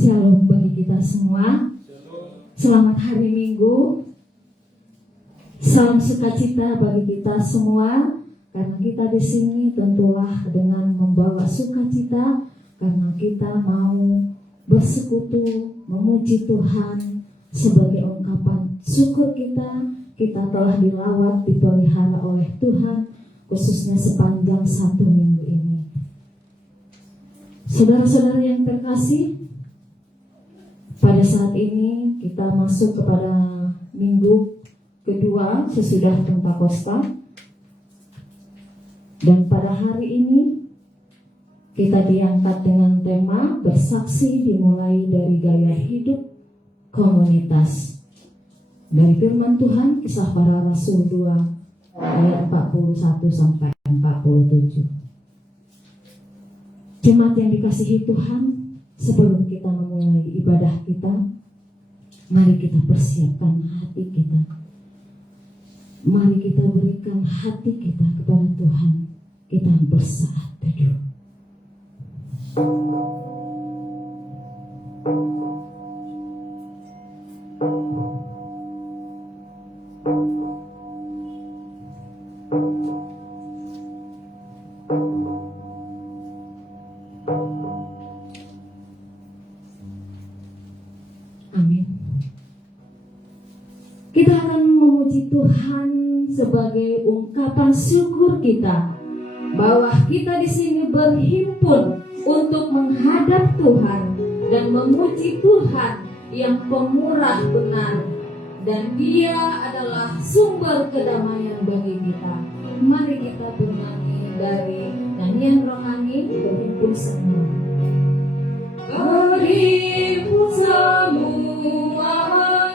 Shalom bagi kita semua. Selamat hari Minggu. Salam sukacita bagi kita semua, karena kita di sini tentulah dengan membawa sukacita, karena kita mau bersekutu memuji Tuhan sebagai ungkapan syukur kita telah dilawat, dipelihara oleh Tuhan, khususnya sepanjang 1 minggu ini. Saudara-saudara yang terkasih, pada saat ini kita masuk kepada minggu kedua sesudah Pentakosta. Dan pada hari ini kita diangkat dengan tema bersaksi dimulai dari gaya hidup komunitas. Dari firman Tuhan, Kisah Para Rasul 2 ayat 41 sampai 47. Jemaat yang dikasihi Tuhan, sebelum kita memulai ibadah kita, mari kita persiapkan hati kita. Mari kita berikan hati kita kepada Tuhan. Kita bersaat teduh. Amin. Kita akan memuji Tuhan sebagai ungkapan syukur kita bahwa kita di sini berhimpun untuk menghadap Tuhan dan memuji Tuhan yang pemurah benar, dan Dia adalah sumber kedamaian bagi kita. Mari kita bernyanyi dari nyanyian rohani, berhimpun semua. Berhimpun semua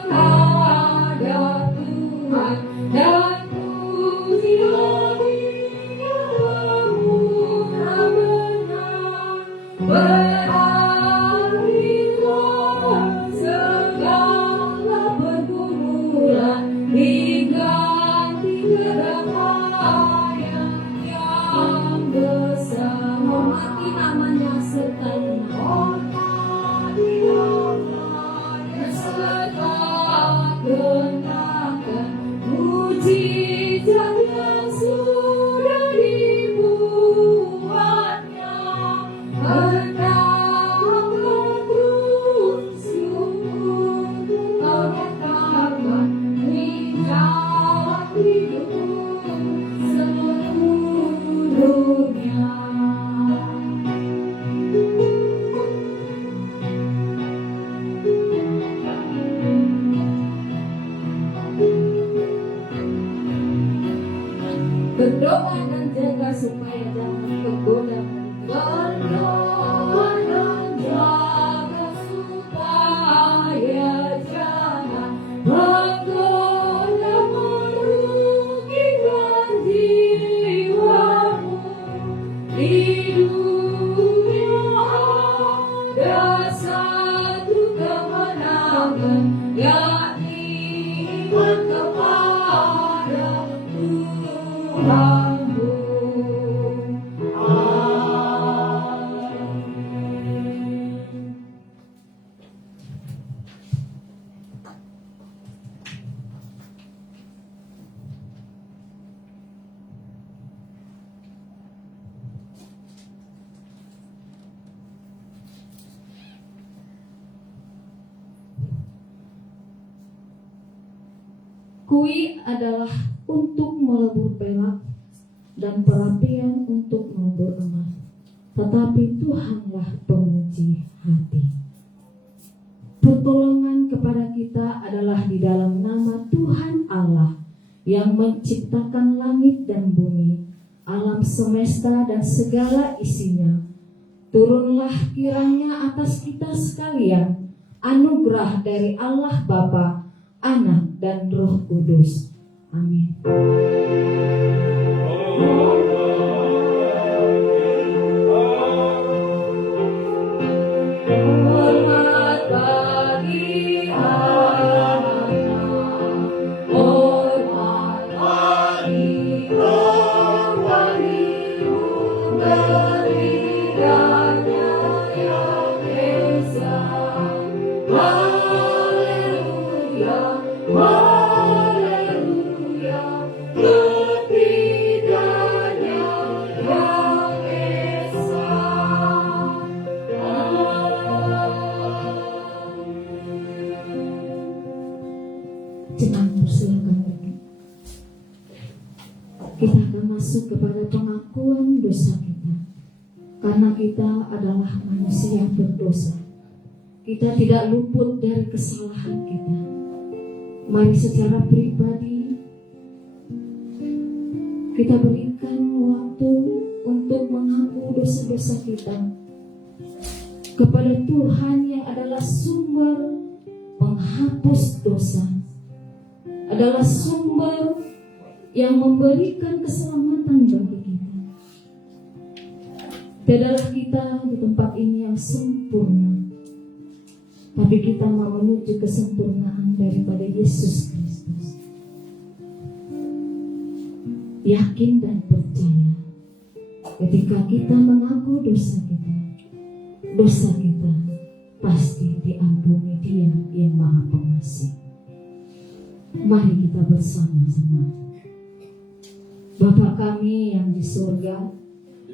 menghadap Tuhan dan pujilah Dia murah benar. Beralihlah segala pergumulan diganti kedamaian yang besar. Hormati namanya serta kenakan mujizat yang sudah dibuatnya. Hendak terus syukur kau nyatakan menjawab hidupku seluruhnya. Berdoa dan jaga supaya jangan tergoda. Berdoa dan jaga supaya jangan tergoda merugikan jiwamu. Di dunia ada satu kemenangan, yakni iman kepada Tuhanmu. Kui adalah untuk melebur perak dan perapian untuk melebur emas, tetapi Tuhanlah penguji hati. Pertolongan kepada kita adalah di dalam nama Tuhan Allah yang menciptakan langit dan bumi, alam semesta dan segala isinya. Turunlah kiranya atas kita sekalian anugerah dari Allah Bapa, Anak dan Roh Kudus. Amin. Hormat bagi anaknya, hormat bagi roh dari ridanya yang esa. persilakan. Kita akan masuk kepada pengakuan dosa kita. Karena kita adalah manusia yang berdosa. Kita tidak luput dari kesalahan kita. Mari secara pribadi kita berikan waktu untuk mengaku dosa-dosa kita kepada Tuhan yang adalah sumber penghapus dosa, adalah sumber yang memberikan keselamatan bagi kita. Tidaklah kita di tempat ini yang sempurna, tapi kita mau menuju kesempurnaan daripada Yesus Kristus. Yakin dan percaya, ketika kita mengaku dosa kita pasti diampuni Dia yang Maha Pengasih. Mari kita bersama-sama. Bapa kami yang di surga,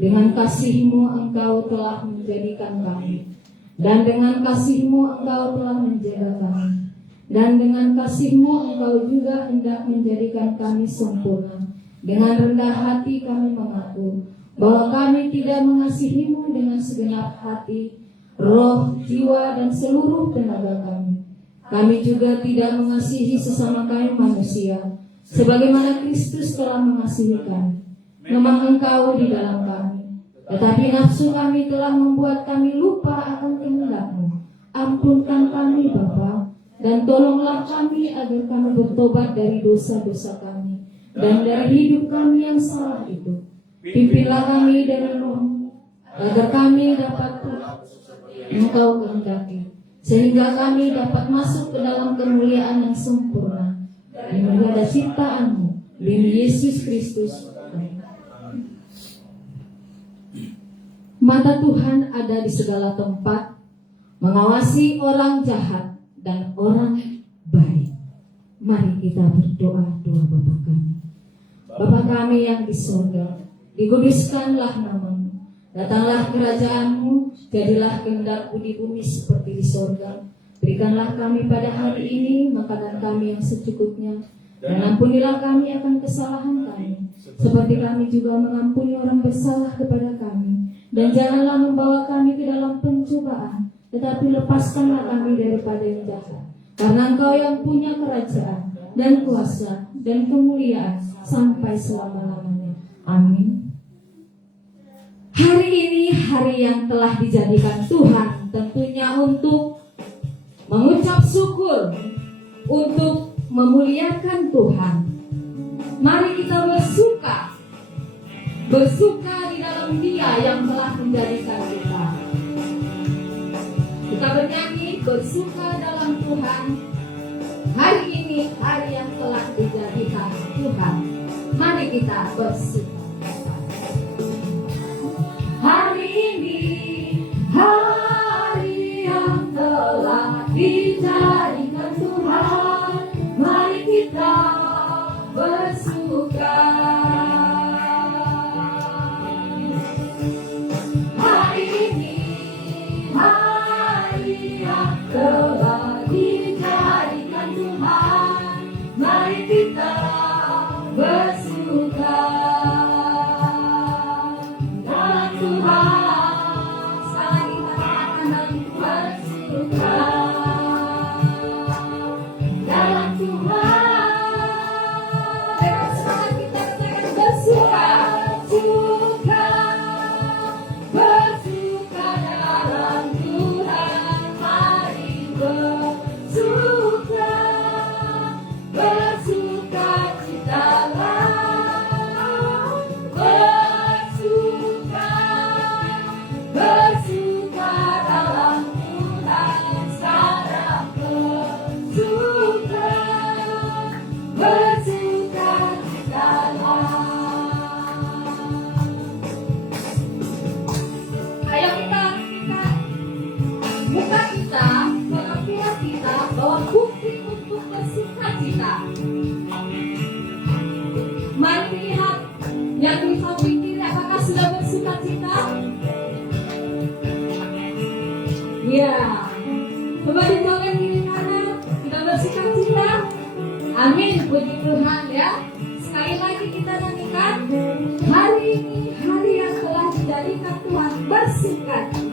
dengan kasih-Mu Engkau telah menjadikan kami, dan dengan kasih-Mu Engkau telah menjaga kami, dan dengan kasih-Mu Engkau juga hendak menjadikan kami sempurna. Dengan rendah hati kami mengaku bahwa kami tidak mengasihi-Mu dengan segenap hati, roh, jiwa, dan seluruh tenaga kami. Kami juga tidak mengasihi sesama kami manusia sebagaimana Kristus telah mengasihi kami. Memang Engkau di dalam kami, tetapi nafsu kami telah membuat kami lupa akan kehendak-Mu. Ampunkan kami Bapa, dan tolonglah kami agar kami bertobat dari dosa-dosa kami dan dari hidup kami yang salah itu. Pimpinlah kami dari Roh-Mu, agar kami dapat Engkau kehendaki, sehingga kami dapat masuk ke dalam kemuliaan yang sempurna yang ada ciptaan-Mu, demi Yesus Kristus. Mata Tuhan ada di segala tempat, mengawasi orang jahat dan orang baik. Mari kita berdoa doa Bapa kami. Bapa kami yang di surga, dikuduskanlah nama-Mu. Datanglah kerajaan-Mu, jadilah kehendak-Mu di bumi seperti di surga. Berikanlah kami pada hari ini makanan kami yang secukupnya, dan ampunilah kami akan kesalahan kami, seperti kami juga mengampuni orang bersalah kepada kami. Dan janganlah membawa kami ke dalam pencobaan, tetapi lepaskanlah kami daripada yang jahat. Karena Engkau yang punya kerajaan dan kuasa dan kemuliaan sampai selama-lamanya. Amin. Hari ini hari yang telah dijadikan Tuhan tentunya untuk mengucap syukur, untuk memuliakan Tuhan. Mari kita bersuka di dalam Dia yang telah menjadikan kita. Kita bernyanyi bersuka dalam Tuhan. Hari ini hari yang telah dijadikan Tuhan. Mari kita bersuka. Hari ini hari yang telah dijadikan Tuhan. Mari kita bersuka. Hari ini hari yang telah dijadikan Tuhan. Mari kita bersuka. Ya, coba ditolong kiri kanan, kita bersuka cita. Amin, puji Tuhan ya. Sekali lagi kita nyanyikan, hari ini hari yang telah dijadikan Tuhan bersukacita.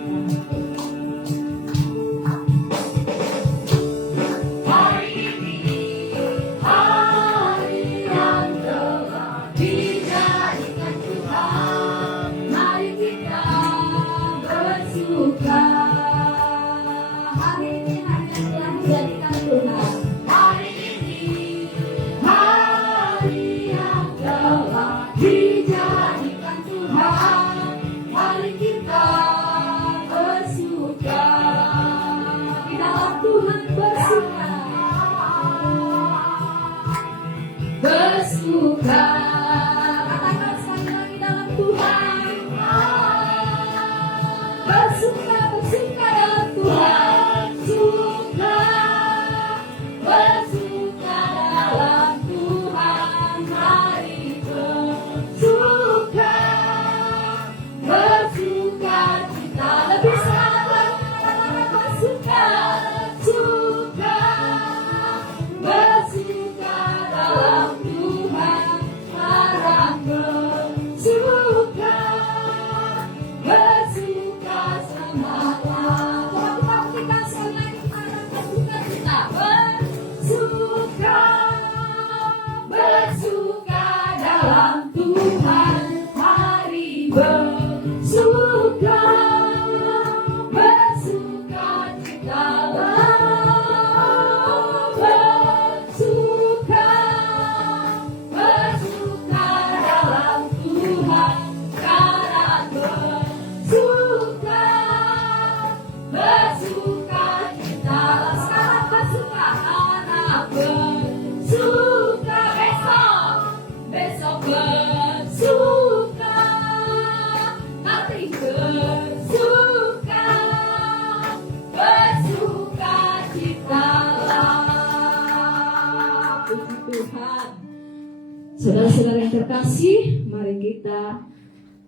Saudara-saudara yang terkasih, mari kita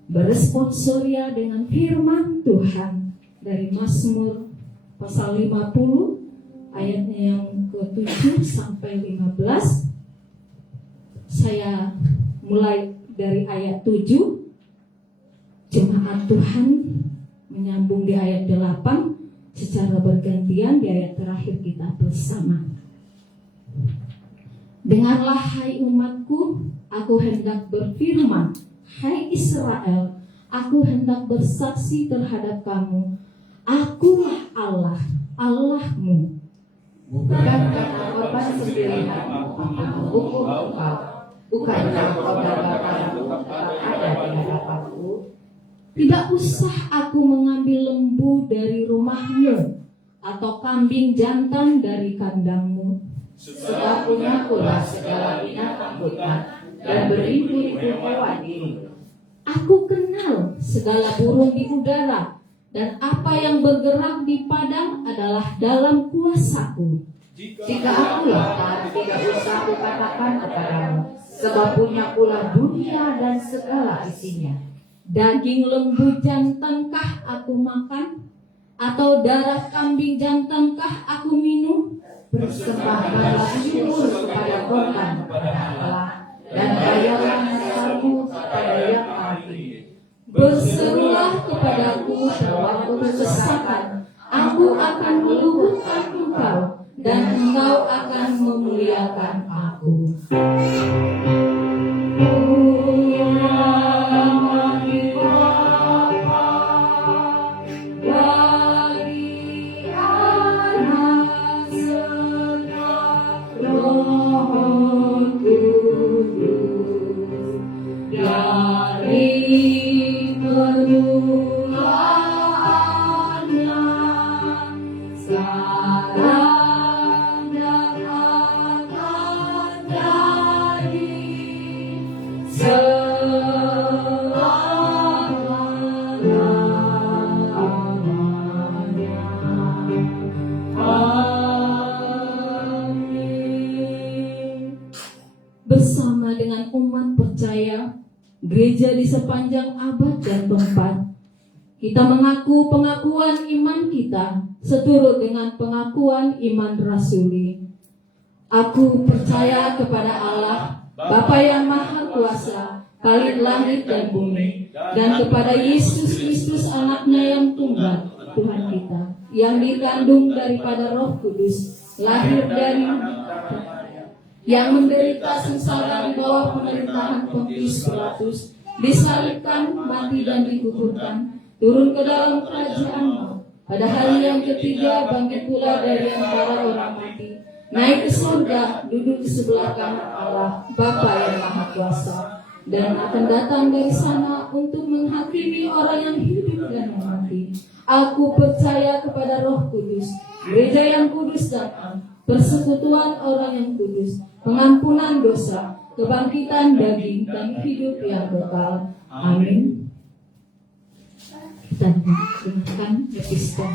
beresponsoria dengan firman Tuhan dari Mazmur pasal 50 ayatnya yang ke-7 sampai 15. Saya mulai dari ayat 7. Jemaat Tuhan menyambung di ayat 8 secara bergantian di ayat terakhir kita bersama. Dengarlah hai umatku, aku hendak berfirman, hai Israel, aku hendak bersaksi terhadap kamu. Akulah Allah, Allahmu. Bukan karena korban sembelihanmu aku hukum engkau, bukan karena perbudatanmu tak ada di hadapanku. Tidak usah aku mengambil lembu dari rumahmu, atau kambing jantan dari kandangmu. Sebab punyakulah segala binatang hutan dan beribu-ribu hewan ini. Aku kenal segala burung di udara, dan apa yang bergerak di padang adalah dalam kuasaku. Jika aku lapar, tidak usah kukatakan kepadamu, sebab punyakulah dunia dan segala isinya. Daging lembu jantankah aku makan, atau darah kambing jantankah aku minum? Persembahkanlah syukur kepada Tuhan kepada Allah, dan bayarlah nasamu kepada Yang Maha Tinggi. Berserulah kepadaku waktu kesesakan, aku akan meluhurkan engkau, dan engkau akan memuliakan aku. Bersama dengan umat percaya, gereja di sepanjang abad dan tempat, kita mengaku pengakuan iman kita seturut dengan pengakuan iman rasuli. Aku percaya kepada Allah, Bapa yang Maha Kuasa, Paling langit dan bumi, dan kepada Yesus Kristus anaknya yang tunggal, Tuhan kita, yang dikandung daripada Roh Kudus, lahir dari yang menderita sengsara di bawah pemerintahan Pontius Pilatus, disalibkan, mati dan dikuburkan, turun ke dalam kerajaan maut. Pada hari yang ketiga bangkit pula dari antara orang mati, naik ke surga, duduk di sebelah kanan Allah, Bapa yang Maha Kuasa, dan akan datang dari sana untuk menghakimi orang yang hidup dan yang mati. Aku percaya kepada Roh Kudus, gereja yang kudus dan am, persekutuan orang yang kudus, pengampunan dosa, kebangkitan daging, dan hidup yang kekal. Amin. Kita dengarkan epistem.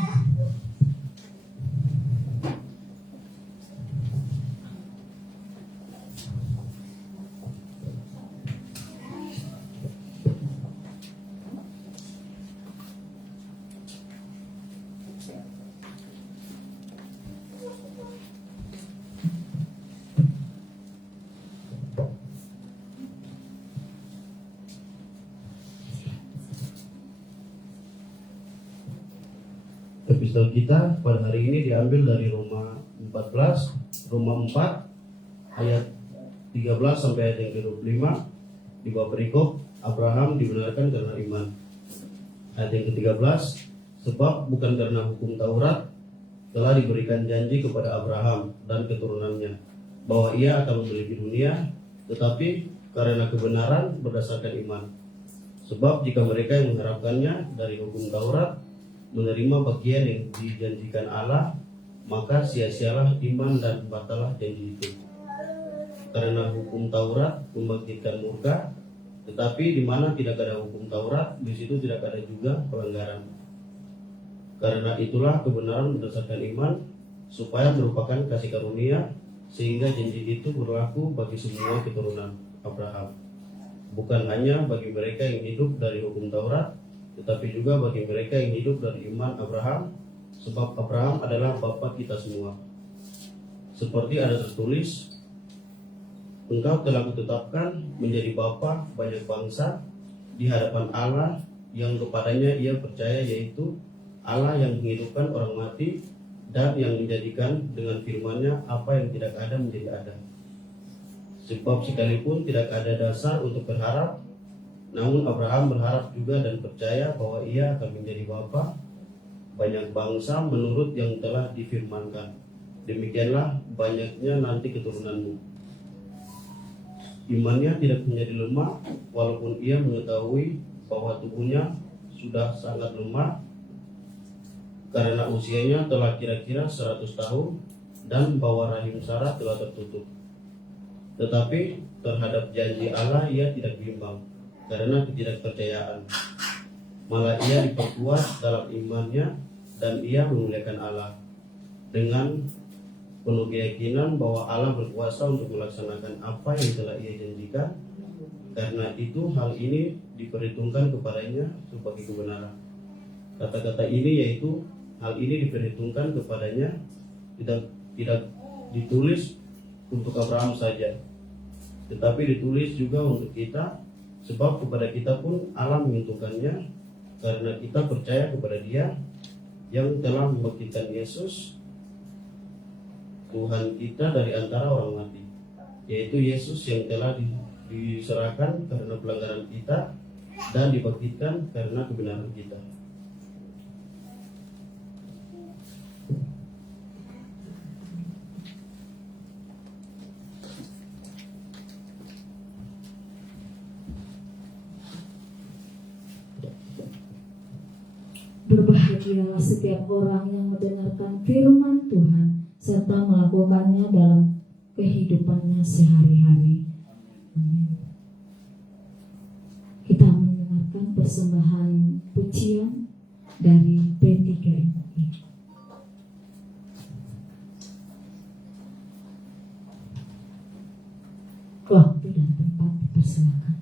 Episode kita pada hari ini diambil dari Roma 4 ayat 13 sampai ayat yang ke-25. Di bawah perikop, Abraham dibenarkan karena iman. Ayat yang ke-13, sebab bukan karena hukum Taurat telah diberikan janji kepada Abraham dan keturunannya bahwa ia akan memiliki dunia, tetapi karena kebenaran berdasarkan iman. Sebab jika mereka yang mengharapkannya dari hukum Taurat menerima bagian yang dijanjikan Allah, maka sia-sialah iman dan batalah janji itu. Karena hukum Taurat membangkitkan murka, tetapi di mana tidak ada hukum Taurat, di situ tidak ada juga pelanggaran. Karena itulah kebenaran berdasarkan iman, supaya merupakan kasih karunia, sehingga janji itu berlaku bagi semua keturunan Abraham, bukan hanya bagi mereka yang hidup dari hukum Taurat, tetapi juga bagi mereka yang hidup dari iman Abraham, sebab Abraham adalah bapa kita semua. Seperti ada tertulis, engkau telah kutetapkan menjadi bapa banyak bangsa di hadapan Allah yang kepadanya ia percaya, yaitu Allah yang menghidupkan orang mati dan yang menjadikan dengan firman-Nya apa yang tidak ada menjadi ada. Sebab sekalipun tidak ada dasar untuk berharap, namun Abraham berharap juga dan percaya bahwa ia akan menjadi bapa banyak bangsa menurut yang telah difirmankan, demikianlah banyaknya nanti keturunanmu. Imannya tidak menjadi lemah, walaupun ia mengetahui bahwa tubuhnya sudah sangat lemah, karena usianya telah kira-kira 100 tahun, dan bahwa rahim Sarah telah tertutup. Tetapi terhadap janji Allah ia tidak bimbang karena ketidakpercayaan, malah ia diperkuat dalam imannya, dan ia memuliakan Allah dengan penuh keyakinan bahwa Allah berkuasa untuk melaksanakan apa yang telah ia janjikan. Karena itu hal ini diperhitungkan kepadanya sebagai kebenaran. Kata-kata ini yaitu hal ini diperhitungkan kepadanya tidak ditulis untuk Abraham saja, tetapi ditulis juga untuk kita. Sebab kepada kita pun Allah menghitungkannya, karena kita percaya kepada Dia yang telah membangkitkan Yesus Tuhan kita dari antara orang mati, yaitu Yesus yang telah diserahkan karena pelanggaran kita dan dibangkitkan karena kebenaran kita. Berbahagialah setiap orang yang mendengarkan firman Tuhan serta melakukannya dalam kehidupannya sehari-hari. Amin. Kita mendengarkan persembahan pujian dari P3MI. Waktu dan tempat dipersilakan.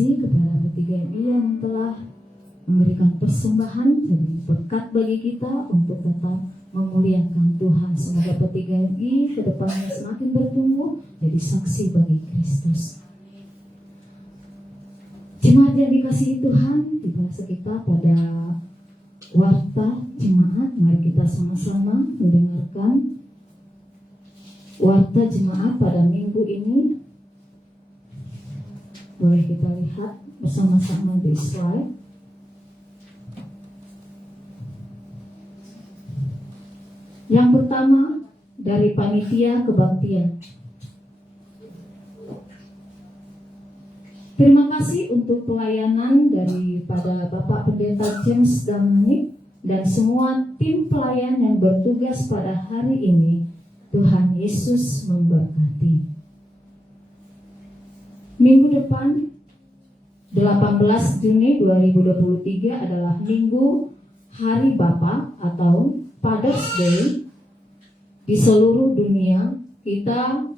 kasih kepada P3MI yang telah memberikan persembahan jadi berkat bagi kita untuk tetap memuliakan Tuhan. Semoga P3MI ke depannya semakin bertumbuh jadi saksi bagi Kristus. Jemaat yang dikasihi Tuhan, dibahas kita pada warta jemaat. Mari kita sama-sama mendengarkan warta jemaat pada minggu ini. Boleh kita lihat bersama-sama di slide. Yang pertama dari Panitia Kebaktian. Terima kasih untuk pelayanan daripada Bapak Pendeta James Damanik dan semua tim pelayan yang bertugas pada hari ini. Tuhan Yesus memberkati. Minggu depan 18 Juni 2023 adalah Minggu Hari Bapa atau Father's Day. Di seluruh dunia kita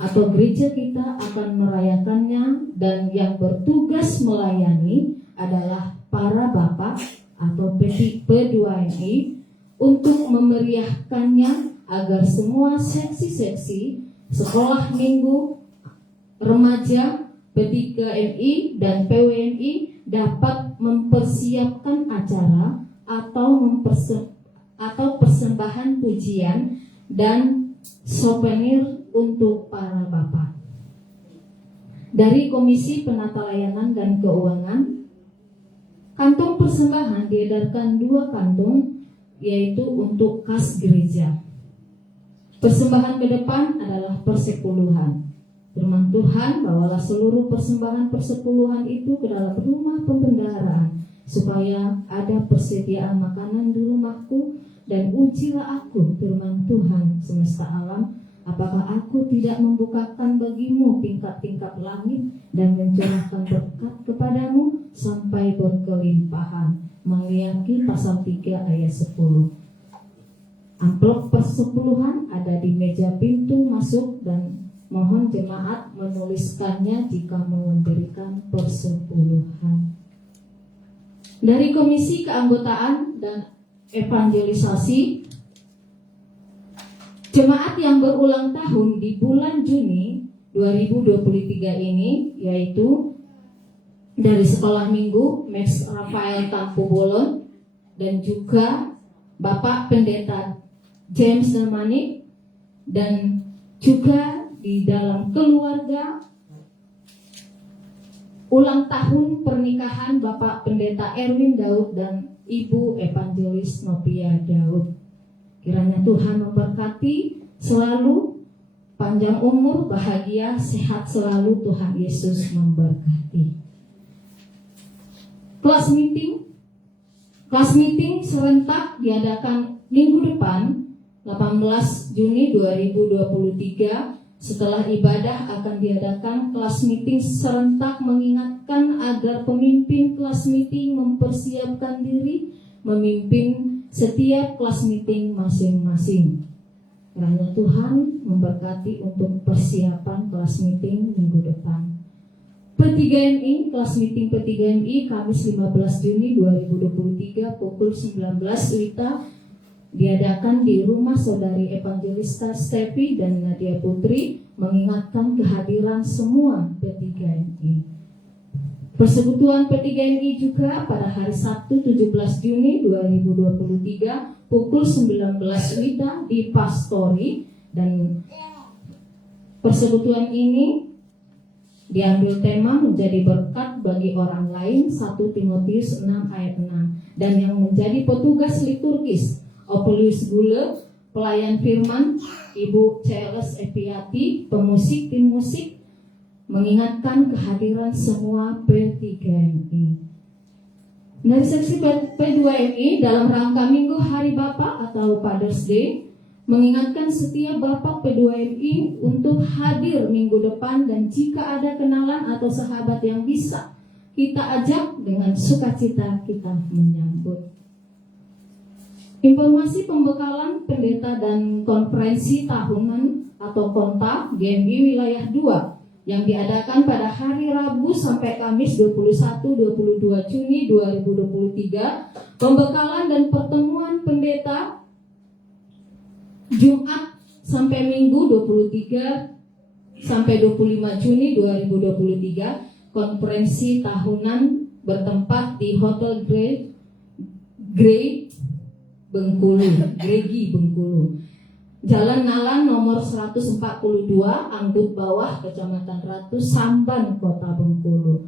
atau gereja kita akan merayakannya, dan yang bertugas melayani adalah para bapak atau P2MI untuk memeriahkannya agar semua seksi-seksi sekolah minggu, remaja, P3MI dan PWMI dapat mempersiapkan acara atau persembahan pujian dan souvenir untuk para bapak. Dari Komisi Penata Layanan dan Keuangan, kantong persembahan diedarkan 2 kantong, yaitu untuk kas gereja. Persembahan ke depan adalah persepuluhan. Firman Tuhan, bawalah seluruh persembahan persepuluhan itu ke dalam rumah pembendaharaan, supaya ada persediaan makanan di rumahku, dan ujilah aku, firman Tuhan semesta alam, apakah aku tidak membukakan bagimu tingkap-tingkap langit dan mencurahkan berkat kepadamu sampai berkelimpahan. Maliaki pasal 3 ayat 10. Amplop persepuluhan ada di meja pintu masuk, dan mohon jemaat menuliskannya jika mau memberikan persepuluhan. Dari Komisi Keanggotaan dan Evangelisasi, jemaat yang berulang tahun di bulan Juni 2023 ini, yaitu dari Sekolah Minggu Max Rafael Tampu Bolon dan juga Bapak Pendeta James Damanik, dan juga di dalam keluarga ulang tahun pernikahan Bapak Pendeta Erwin Daud dan Ibu Evangelis Novia Daud. Kiranya Tuhan memberkati selalu, panjang umur, bahagia, sehat selalu. Tuhan Yesus memberkati. Kelas meeting serentak diadakan minggu depan 18 Juni 2023. Setelah ibadah akan diadakan kelas meeting serentak, mengingatkan agar pemimpin kelas meeting mempersiapkan diri memimpin setiap kelas meeting masing-masing. Kiranya Tuhan memberkati untuk persiapan kelas meeting minggu depan. P3MI, kelas meeting P3MI Kamis 15 Juni 2023 pukul 19 WITA diadakan di rumah Saudari Evangelista Stepi dan Nadia Putri, mengingatkan kehadiran semua P3MI. Persekutuan P3MI juga pada hari Sabtu 17 Juni 2023 pukul 19 WITA di Pastori, dan persekutuan ini diambil tema menjadi berkat bagi orang lain, 1 Timotius 6 ayat 6, dan yang menjadi petugas liturgis Opulius Gule, pelayan firman Ibu CLS Epiati, pemusik tim musik, mengingatkan kehadiran semua P3MI. Dari seksi P2MI dalam rangka Minggu Hari Bapa atau Father's Day, mengingatkan setiap bapak P2MI untuk hadir minggu depan, dan jika ada kenalan atau sahabat yang bisa kita ajak, dengan sukacita kita menyambut. Informasi pembekalan pendeta dan konferensi tahunan atau konta GMI Wilayah 2 yang diadakan pada hari Rabu sampai Kamis 21-22 Juni 2023, pembekalan dan pertemuan pendeta Jumat sampai Minggu 23 sampai 25 Juni 2023, konferensi tahunan bertempat di Hotel Grey Bengkulu, Gregi Bengkulu, Jalan Nalan nomor 142, Anggut Bawah, Kecamatan Ratu, Samban, Kota Bengkulu.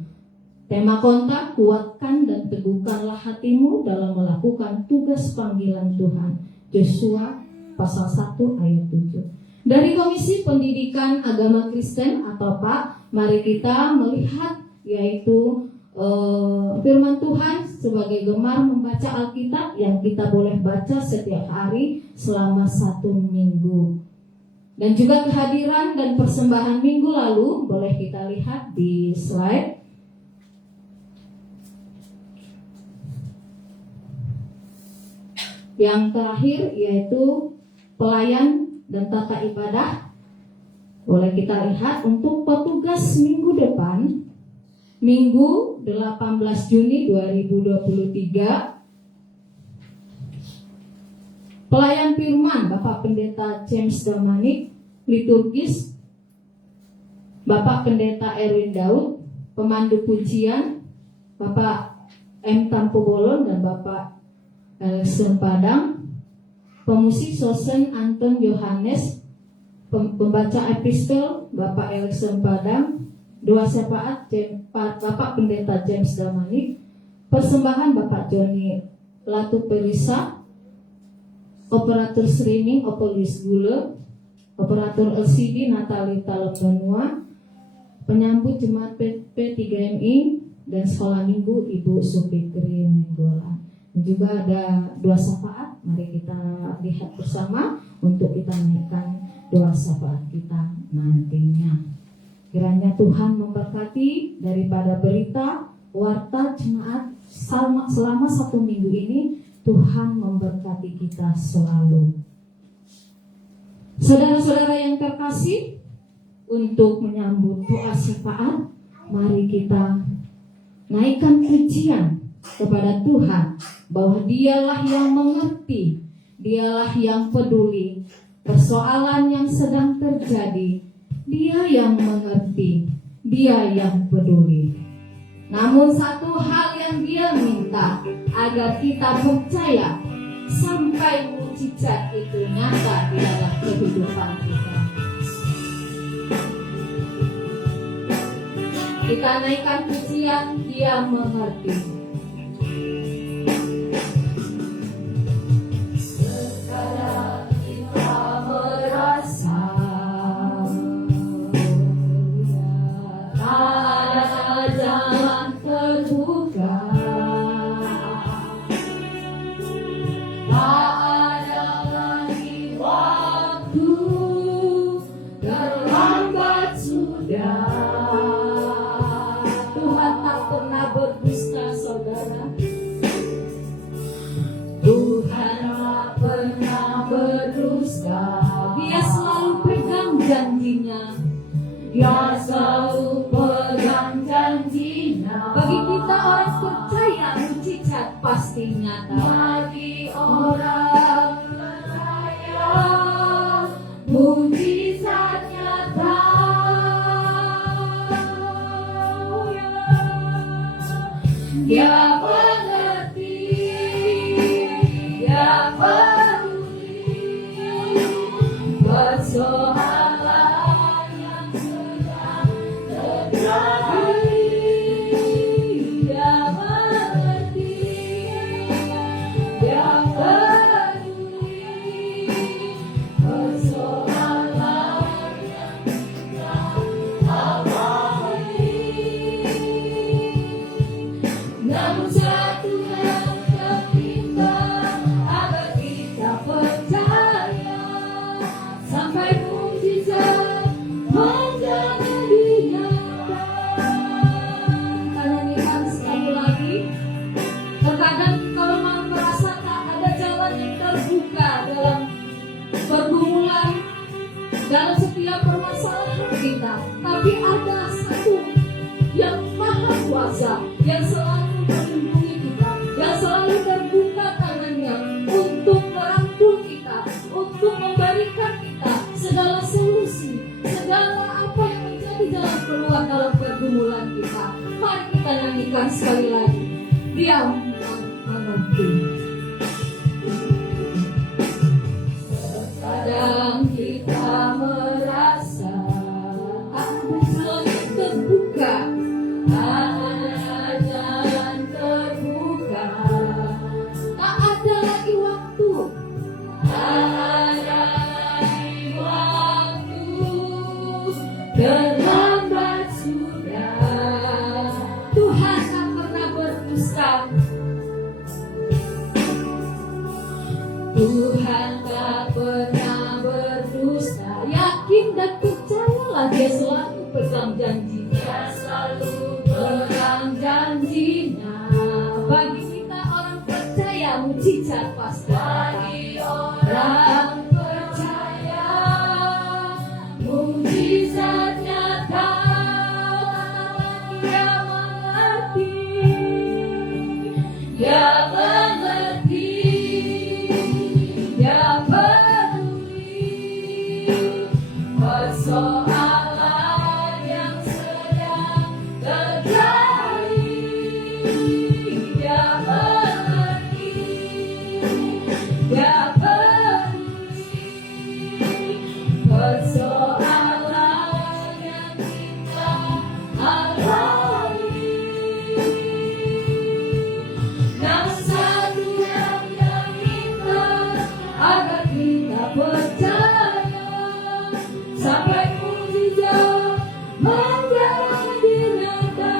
Tema kontak, kuatkan dan teguhkanlah hatimu dalam melakukan tugas panggilan Tuhan. Yosua pasal 1 ayat 7. Dari Komisi Pendidikan Agama Kristen atau PAK, mari kita melihat yaitu firman Tuhan sebagai gemar membaca Alkitab yang kita boleh baca setiap hari selama 1 minggu. Dan juga kehadiran dan persembahan minggu lalu boleh kita lihat di slide. Yang terakhir yaitu pelayan dan tata ibadah. Boleh kita lihat untuk petugas minggu depan, Minggu 18 Juni 2023, pelayan firman Bapak Pendeta James Damanik, liturgis Bapak Pendeta Erwin Daud, pemandu pujian Bapak M. Tampu Bolon dan Bapak Alexander Padang, pemusik Sosen Anton Yohanes, pembaca epistel Bapak Alexander Padang, doa syafaat Bapak Pendeta James Damanik, persembahan Bapak Joni Latu Perisa, operator streaming Opolis Gule, operator LCD Natali Talondanua, penyambut jemaat P3MI dan sekolah minggu Ibu Supitri Nenggolan. Juga ada doa syafaat, mari kita lihat bersama untuk kita naikkan doa syafaat kita nantinya. Kiranya Tuhan memberkati daripada berita warta jemaat selama 1 minggu ini. Tuhan memberkati kita selalu. Saudara-saudara yang terkasih, untuk menyambut doa syafaat, mari kita naikkan pujian kepada Tuhan, bahwa dialah yang mengerti, dialah yang peduli persoalan yang sedang terjadi. Dia yang mengerti, dia yang peduli. Namun satu hal yang dia minta, agar kita percaya sampai mukjizat itu nyata di dalam kehidupan kita. Kita naikkan pujian, dia mengerti. Sekarang kita merasa ada jalan terbuka, tak ada lagi waktu, terlambat sudah. Tuhan tak pernah berdusta, saudara. Tuhan tak pernah berdusta. Dia selalu pegang janjinya. Dia selalu pegang janjinya. Bagi kita orang percaya, mukjizat pasti nyata. Bagi orang percaya, mukjizat nyata. Dia mengerti, dia peduli persoalan yang sedang terjadi. Dia mengerti, dia peduli persoalan yang sedang terjadi. Namun satu yang tertimpa, agar kita percaya sampai mukjizat menjadi nyata. Kita nyanyikan sekali lagi. Terkadang kalau merasa tak ada jalan yang terbuka dalam pergumulan, dalam setiap permasalahan kita, tapi ada kuasa, yang selalu melindungi kita, yang selalu terbuka tangannya untuk merangkul kita, untuk memberikan kita segala solusi, segala apa yang menjadi jalan keluar dalam pergumulan kita. Mari kita nyanyikan sekali lagi. Dia mengerti. Kadang kita merasa jalan terbuka, ada jalan terbuka, tak ada lagi waktu, tak ada lagi waktu, terlambat sudah. Tuhan tak pernah berdusta, Tuhan tak pernah berdusta. Yakin dan percayalah, Dia selalu pegang janjinya, Dia selalu pegang janjinya. Bagi kita orang percaya, mujizat pasti. Bagi orang percaya, mujizat nyata. Dia mengerti, Dia mengerti, Dia peduli persoalan yang sedang terjadi. Dia mengerti, Dia peduli persoalan yang kita alami. Nama satu yang kita agar kita percaya sampai mujizat menjadi nyata.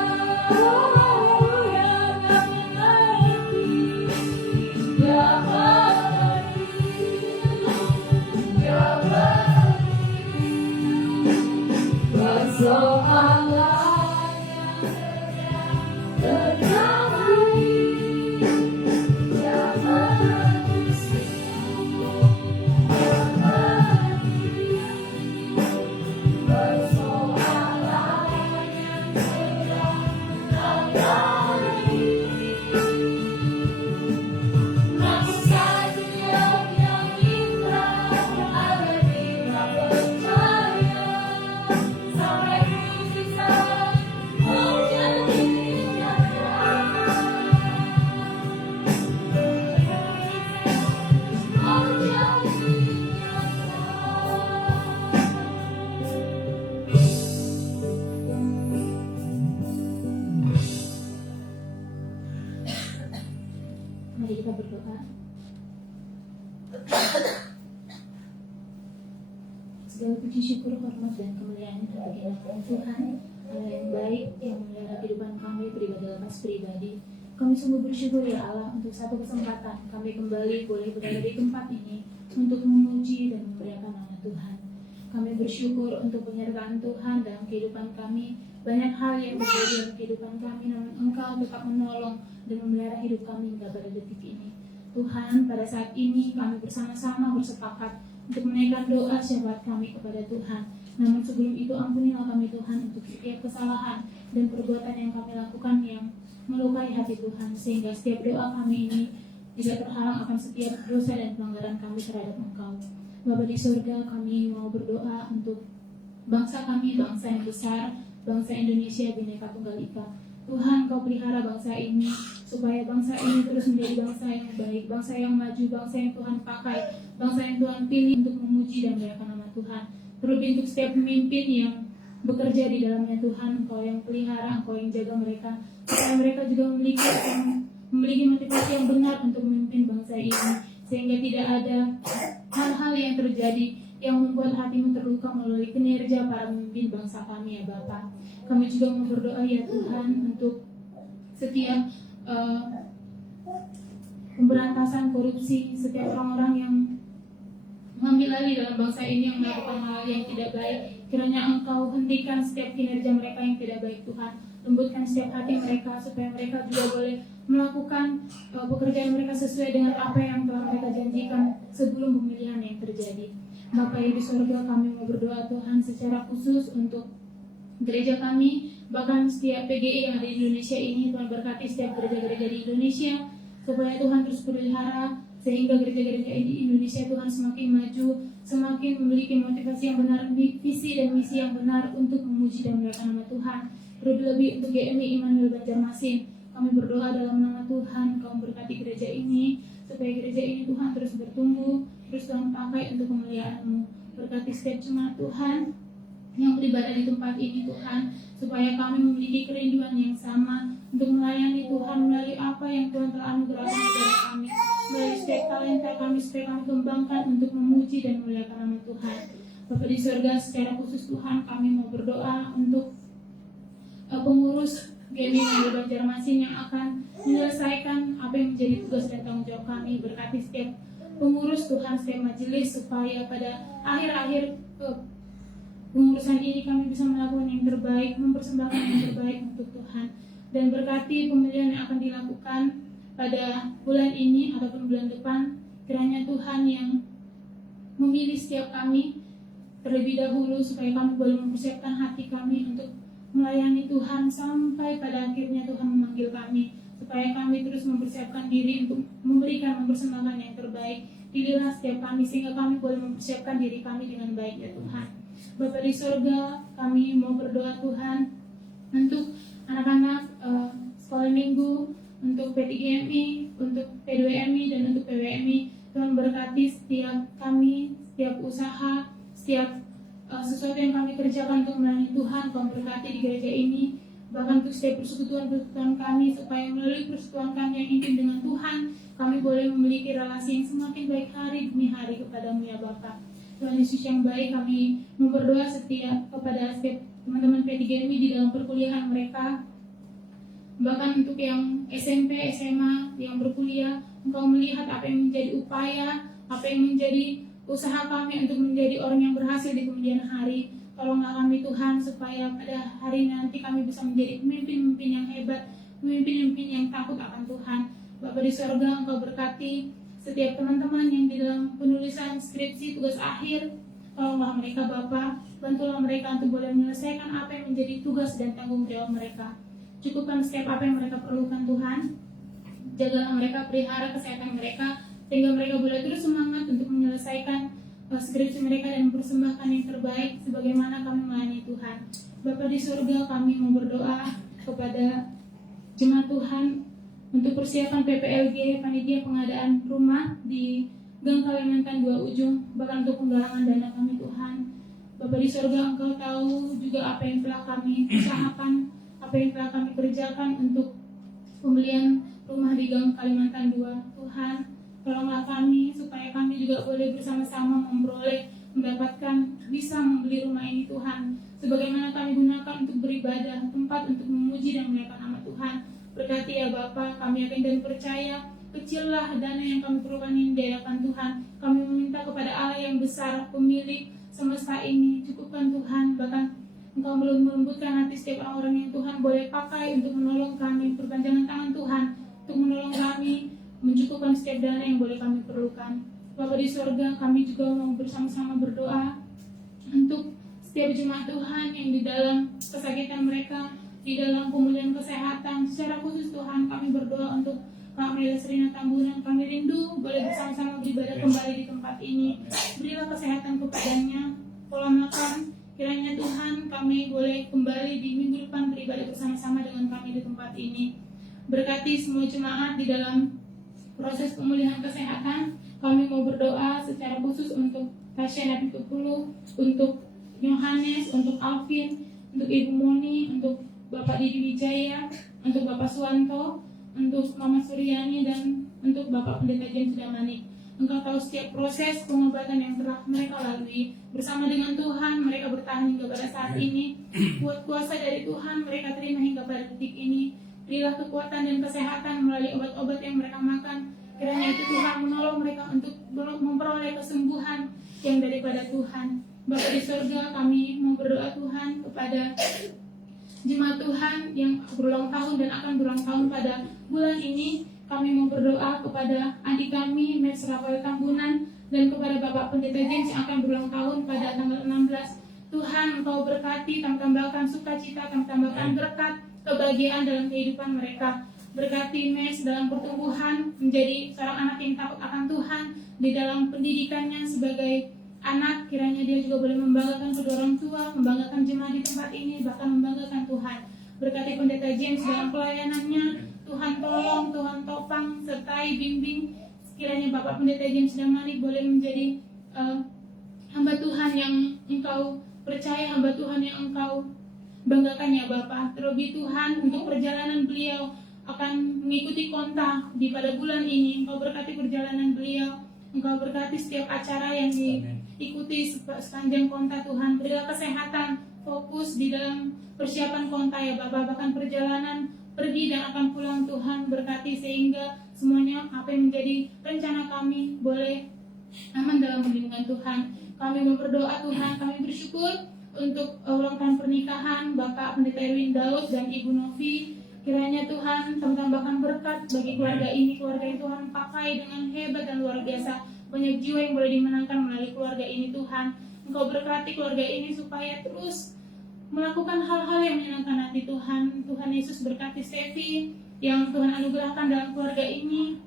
Dia mengerti, Dia mengerti persoalan yang terjadi. Dia mengerti, Mari kita berdoa. Segala puji syukur, hormat dan kemuliaan bagi Tuhan, Allah yang baik, yang memelihara kehidupan kami pribadi lepas pribadi. Kami sungguh bersyukur ya Allah untuk satu kesempatan kami kembali boleh berada di tempat ini untuk memuji dan memuliakan nama Tuhan. Kami bersyukur untuk penyertaan Tuhan dalam kehidupan kami. Banyak hal yang terjadi dalam kehidupan kami, namun Engkau tetap menolong dan memelihara hidup kami hingga pada detik ini. Tuhan, pada saat ini kami bersama-sama bersepakat untuk menaikkan doa syafaat kami kepada Tuhan. Namun sebelum itu ampunilah kami Tuhan untuk setiap kesalahan dan perbuatan yang kami lakukan yang melukai hati Tuhan, sehingga setiap doa kami ini tidak terhalang akan setiap dosa dan pelanggaran kami terhadap Engkau. Bapa di surga, kami mau berdoa untuk bangsa kami, bangsa yang besar, bangsa Indonesia Bhinneka Tunggal Ika. Tuhan, Kau pelihara bangsa ini supaya bangsa ini terus menjadi bangsa yang baik, bangsa yang maju, bangsa yang Tuhan pakai, bangsa yang Tuhan pilih untuk memuji dan memuliakan nama Tuhan. Terlebih untuk setiap pemimpin yang bekerja di dalamnya Tuhan, Engkau yang pelihara, Engkau yang jaga mereka, supaya mereka juga memiliki motivasi yang benar untuk memimpin bangsa ini, sehingga tidak ada hal-hal yang terjadi yang membuat hatimu terluka melalui kinerja para pemimpin bangsa kami ya Bapa. Kami juga mau berdoa ya Tuhan untuk setiap pemberantasan korupsi, setiap orang-orang yang mengambil alih dalam bangsa ini yang melakukan hal yang tidak baik. Kiranya Engkau hentikan setiap kinerja mereka yang tidak baik Tuhan. Lembutkan setiap hati mereka supaya mereka juga boleh melakukan pekerjaan mereka sesuai dengan apa yang telah mereka janjikan sebelum pemilihan yang terjadi. Bapa yang di surga, kami mau berdoa Tuhan secara khusus untuk gereja kami, bahkan setiap PGI yang ada di Indonesia ini. Tuhan berkati setiap gereja-gereja di Indonesia, supaya Tuhan terus pelihara, sehingga gereja-gereja di Indonesia Tuhan semakin maju, semakin memiliki motivasi yang benar, visi dan misi yang benar untuk memuji dan memuliakan nama Tuhan. Terlebih untuk GMI Immanuel Banjarmasin, kami berdoa dalam nama Tuhan, Kau berkati gereja ini, supaya gereja ini Tuhan terus bertumbuh, terus Tuhan pakai untuk kemuliaan-Mu. Berkati setiap jemaat Tuhan yang beribadah di tempat ini Tuhan, supaya kami memiliki kerinduan yang sama untuk melayani Tuhan melalui apa yang Tuhan telah anugerahkan kepada kami, melalui setiap talenta kami, supaya kami kembangkan untuk memuji dan memuliakan nama Tuhan. Bapa di surga, secara khusus Tuhan kami mau berdoa untuk pengurus GMI Immanuel Banjarmasin yang akan menyelesaikan apa yang menjadi tugas dan tanggung jawab kami. Berkati setiap pengurus Tuhan, setiap majelis, supaya pada akhir-akhir pengurusan ini kami bisa melakukan yang terbaik, mempersembahkan yang terbaik untuk Tuhan. Dan berkati pemilihan yang akan dilakukan pada bulan ini ataupun bulan depan, kiranya Tuhan yang memilih setiap kami terlebih dahulu, supaya kami boleh mempersiapkan hati kami untuk melayani Tuhan sampai pada akhirnya Tuhan memanggil kami, supaya kami terus mempersiapkan diri untuk memberikan, mempersembahkan yang terbaik. Pilihlah setiap kami sehingga kami boleh mempersiapkan diri kami dengan baik ya Tuhan. Bapa di surga, kami mau berdoa Tuhan untuk anak-anak sekolah minggu, untuk P3MI, untuk P2MI, dan untuk PWMI. Tuhan berkati setiap kami, setiap usaha, setiap sesuatu yang kami kerjakan untuk melayani Tuhan. Kau berkati di gereja ini, bahkan untuk setiap persekutuan kami, supaya melalui persekutuan kami yang intim dengan Tuhan, kami boleh memiliki relasi yang semakin baik hari demi hari kepadamu ya Bapa. Tuhan Yesus yang baik, kami berdoa kepada setiap teman-teman P3MI di dalam perkuliahan mereka, bahkan untuk yang SMP, SMA yang berkuliah. Engkau melihat apa yang menjadi upaya, apa yang menjadi usaha kami untuk menjadi orang yang berhasil di kemudian hari. Tolonglah kami Tuhan, supaya pada hari nanti kami bisa menjadi pemimpin-pemimpin yang hebat, pemimpin-pemimpin yang takut akan Tuhan. Bapa di surga, Engkau berkati setiap teman-teman yang di dalam penulisan skripsi tugas akhir. Tolonglah mereka Bapa, bantulah mereka untuk boleh menyelesaikan apa yang menjadi tugas dan tanggung jawab mereka. Cukupkan setiap apa yang mereka perlukan Tuhan. Jagalah mereka, pelihara kesehatan mereka, sehingga mereka boleh terus semangat untuk menyelesaikan skripsi mereka dan mempersembahkan yang terbaik sebagaimana kami melayani Tuhan. Bapa di surga, kami mau berdoa kepada jemaat Tuhan untuk persiapan PPLG, panitia pengadaan rumah di Gang Kalimantan 2 Ujung, bahkan untuk penggalangan dana kami Tuhan. Bapa di surga, Engkau tahu juga apa yang telah kami usahakan, apa yang telah kami kerjakan untuk pembelian rumah di Gang Kalimantan 2. Tuhan, tolonglah kami supaya kami juga boleh bersama-sama mendapatkan bisa membeli rumah ini Tuhan, sebagaimana kami gunakan untuk beribadah, tempat untuk memuji dan memuliakan nama Tuhan. Berkati ya Bapa, kami yakin dan percaya kecillah dana yang kami perlukan ini di hadapan Tuhan. Kami meminta kepada Allah yang besar, pemilik semesta ini, cukupkan Tuhan. Bahkan Engkau belum melembutkan hati setiap orang yang Tuhan boleh pakai untuk menolong kami, perpanjangan tangan Tuhan untuk menolong kami, mencukupkan setiap dana yang boleh kami perlukan. Bapa di surga, kami juga mau bersama-sama berdoa untuk setiap jemaat Tuhan yang di dalam kesakitan mereka, di dalam pemulihan kesehatan. Secara khusus Tuhan, kami berdoa untuk Kak Mela Serina Tambunan. Kami rindu boleh bersama-sama beribadah kembali di tempat ini. Berilah kesehatan kepadanya, pola makan. Kiranya Tuhan, kami boleh kembali di minggu depan beribadah bersama-sama dengan kami di tempat ini. Berkati semua jemaat di dalam proses pemulihan kesehatan. Kami mau berdoa secara khusus untuk Tasya Nabi Kepulu, untuk Yohanes, untuk Alvin, untuk Ibu Moni, untuk Bapak Didi Wijaya, untuk Bapak Suwanto, untuk Mama Suryani, dan untuk Bapak Pendeta James Damanik. Engkau tahu setiap proses pengobatan yang telah mereka lalui. Bersama dengan Tuhan, mereka bertahan hingga pada saat ini. Buat kuasa dari Tuhan, mereka terima hingga pada detik ini. Berilah kekuatan dan kesehatan melalui obat-obat yang mereka makan. Kiranya itu Tuhan menolong mereka untuk memperoleh kesembuhan yang daripada Tuhan. Bapa di surga, kami mau berdoa Tuhan kepada jemaat Tuhan yang berulang tahun dan akan berulang tahun pada bulan ini. Kami mau berdoa kepada adik kami, Mes Rafael Tambunan, dan kepada Bapak Pendeta James yang akan berulang tahun pada tanggal 16 Tuhan Engkau berkati, Kami tambahkan sukacita, Kami tambahkan berkat, kebahagiaan dalam kehidupan mereka. Berkati Mes dalam pertumbuhan menjadi seorang anak yang takut akan Tuhan, di dalam pendidikannya sebagai anak, kiranya dia juga boleh membanggakan kedua orang tua, membanggakan jemaat di tempat ini, bahkan membanggakan Tuhan. Berkati Pendeta James dalam pelayanannya, Tuhan tolong, Tuhan topang, sertai, bimbing. Kiranya Bapak Pendeta James Damani boleh menjadi hamba Tuhan yang Engkau percaya, hamba Tuhan yang Engkau banggakan ya Bapak. Terlebih Tuhan untuk perjalanan beliau akan mengikuti konta di pada bulan ini. Engkau berkati perjalanan beliau, Engkau berkati setiap acara yang diikuti sepanjang konta Tuhan. Berilah kesehatan, fokus di dalam persiapan konta ya Bapak. Bahkan perjalanan pergi dan akan pulang Tuhan berkati sehingga semuanya apa yang menjadi rencana kami boleh aman dalam perlindungan Tuhan. Kami berdoa Tuhan, kami bersyukur untuk ulang tahun pernikahan Bapak Pendeta Erwin Daud dan Ibu Novi. Kiranya Tuhan tambahkan berkat bagi keluarga ini. Keluarga ini Tuhan pakai dengan hebat dan luar biasa. Banyak jiwa yang boleh dimenangkan melalui keluarga ini Tuhan. Engkau berkati keluarga ini supaya terus melakukan hal-hal yang menyenangkan hati Tuhan. Tuhan Yesus berkati Stevi yang Tuhan anugerahkan dalam keluarga ini,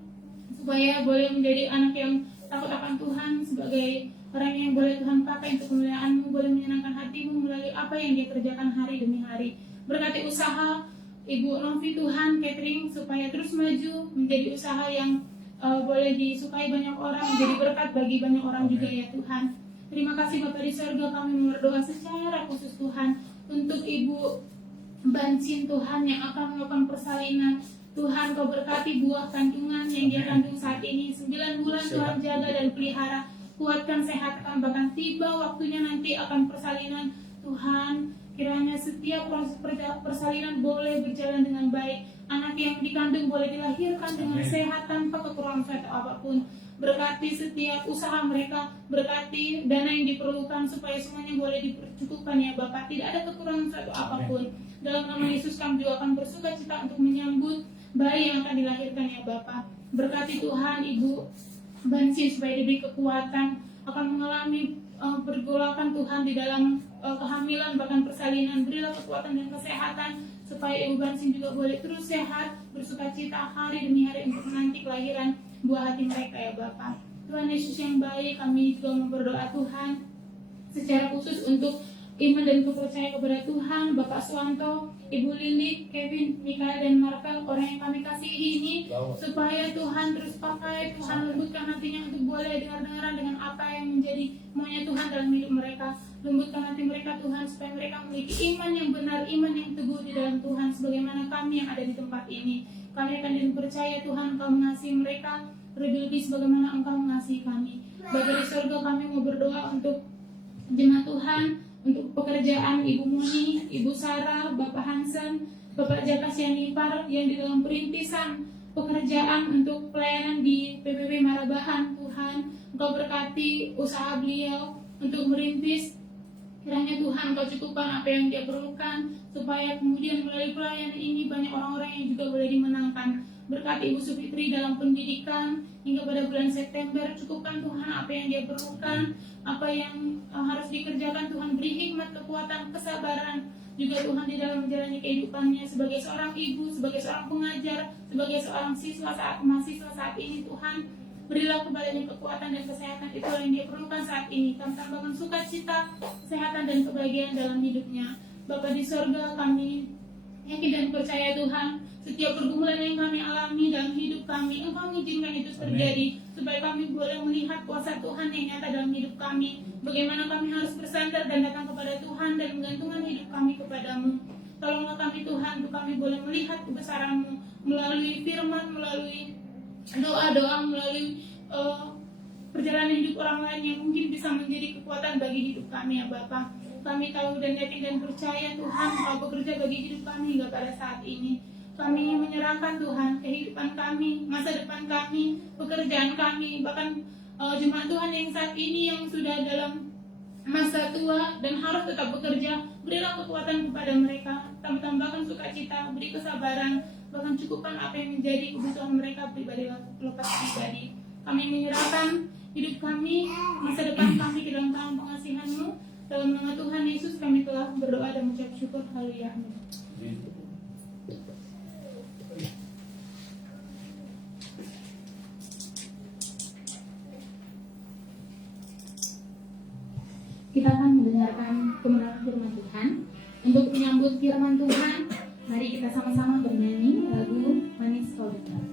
supaya boleh menjadi anak yang takut akan Tuhan, sebagai orang yang boleh Tuhan pakai untuk kemuliaan-Mu, boleh menyenangkan hati-Mu melalui apa yang dia kerjakan hari demi hari. Berkati usaha Ibu Novi Tuhan, catering, supaya terus maju menjadi usaha yang boleh disukai banyak orang, menjadi berkat bagi banyak orang juga ya Tuhan. Terima kasih Bapak di surga, kami berdoa secara khusus Tuhan untuk Ibu Bancin Tuhan yang akan melakukan persalinan. Tuhan Kau berkati buah kandungan yang dia kandung saat ini, 9 bulan Tuhan jaga dan pelihara, kuatkan, sehatkan, bahkan tiba waktunya nanti akan persalinan Tuhan. Kiranya setiap proses persalinan boleh berjalan dengan baik. Anak yang dikandung boleh dilahirkan dengan sehat tanpa kekurangan suatu apapun. Berkati setiap usaha mereka, berkati dana yang diperlukan supaya semuanya boleh dipercukupkan ya Bapak. Tidak ada kekurangan suatu apapun. Dalam nama Yesus kami juga akan bersuka cita untuk menyambut bayi yang akan dilahirkan ya Bapak. Berkati Tuhan Ibu Bansi supaya diberi kekuatan, akan mengalami pergolakan Tuhan di dalam kehamilan bahkan persalinan. Berilah kekuatan dan kesehatan supaya Ibu Bansin juga boleh terus sehat, bersukacita hari demi hari untuk menanti kelahiran buah hati mereka ya Bapak. Tuhan Yesus yang baik, kami juga berdoa Tuhan secara khusus untuk iman dan kepercayaan kepada Tuhan, Bapak Suwanto, Ibu Lili, Kevin, Mikael, dan Marvel, orang yang kami kasihi ini, supaya Tuhan terus pakai, Tuhan lembutkan hatinya untuk boleh dengar-dengaran dengan apa yang menjadi maunya Tuhan dalam hidup mereka. Lembutkan hati mereka Tuhan, supaya mereka memiliki iman yang benar, iman yang teguh di dalam Tuhan, sebagaimana kami yang ada di tempat ini. Kami akan dipercaya Tuhan, Engkau mengasihi mereka, lebih-lebih sebagaimana Engkau mengasihi kami. Bapa di surga, kami mau berdoa untuk jemaat Tuhan, untuk pekerjaan Ibu Muni, Ibu Sarah, Bapak Hansen, Bapak Jaka Sianipar yang di dalam perintisan pekerjaan untuk pelayanan di PBB Marabahan. Tuhan, Engkau berkati usaha beliau untuk merintis. Kiranya Tuhan Kau cukupkan apa yang dia perlukan, supaya kemudian melalui pelayanan ini banyak orang-orang yang juga boleh dimenangkan. Berkati Ibu Supitri dalam pendidikan hingga pada bulan September. Cukupkan Tuhan apa yang dia perlukan, apa yang harus dikerjakan. Tuhan beri hikmat, kekuatan, kesabaran juga Tuhan di dalam menjalani kehidupannya sebagai seorang ibu, sebagai seorang pengajar, sebagai seorang siswa mahasiswa saat ini. Tuhan berilah kepadanya kekuatan dan kesehatan, itu yang dia perlukan saat ini. Kami tambahkan sukacita, kesehatan dan kebahagiaan dalam hidupnya. Bapa di sorga, kami yakin dan percaya Tuhan, setiap pergumulan yang kami alami dalam hidup kami, Engkau mengizinkan itu terjadi, supaya kami boleh melihat kuasa Tuhan yang nyata dalam hidup kami. Bagaimana kami harus bersandar dan datang kepada Tuhan dan menggantungkan hidup kami kepadamu. Tolonglah kami Tuhan, untuk kami boleh melihat kebesaran-Mu melalui firman, melalui doa-doa, melalui perjalanan hidup orang lain yang mungkin bisa menjadi kekuatan bagi hidup kami ya Bapa. Kami tahu dan yakin dan percaya Tuhan Kau bekerja bagi hidup kami hingga pada saat ini. Kami menyerahkan Tuhan kehidupan kami, masa depan kami, pekerjaan kami, bahkan jemaat Tuhan yang saat ini yang sudah dalam masa tua dan harus tetap bekerja. Berilah kekuatan kepada mereka, tambahkan sukacita, beri kesabaran, bahkan cukupkan apa yang menjadi kebutuhan mereka pribadi lepas pribadi. Kami menyerahkan hidup kami, masa depan kami ke dalam tangan pengasihan-Mu. Dalam nama Tuhan Yesus kami telah berdoa dan mengucap syukur. Haleluya. Amin. Kita akan mendengarkan kebenaran firman Tuhan. Untuk menyambut firman Tuhan, mari kita sama-sama bernyanyi lagu Manis Kau Dekat.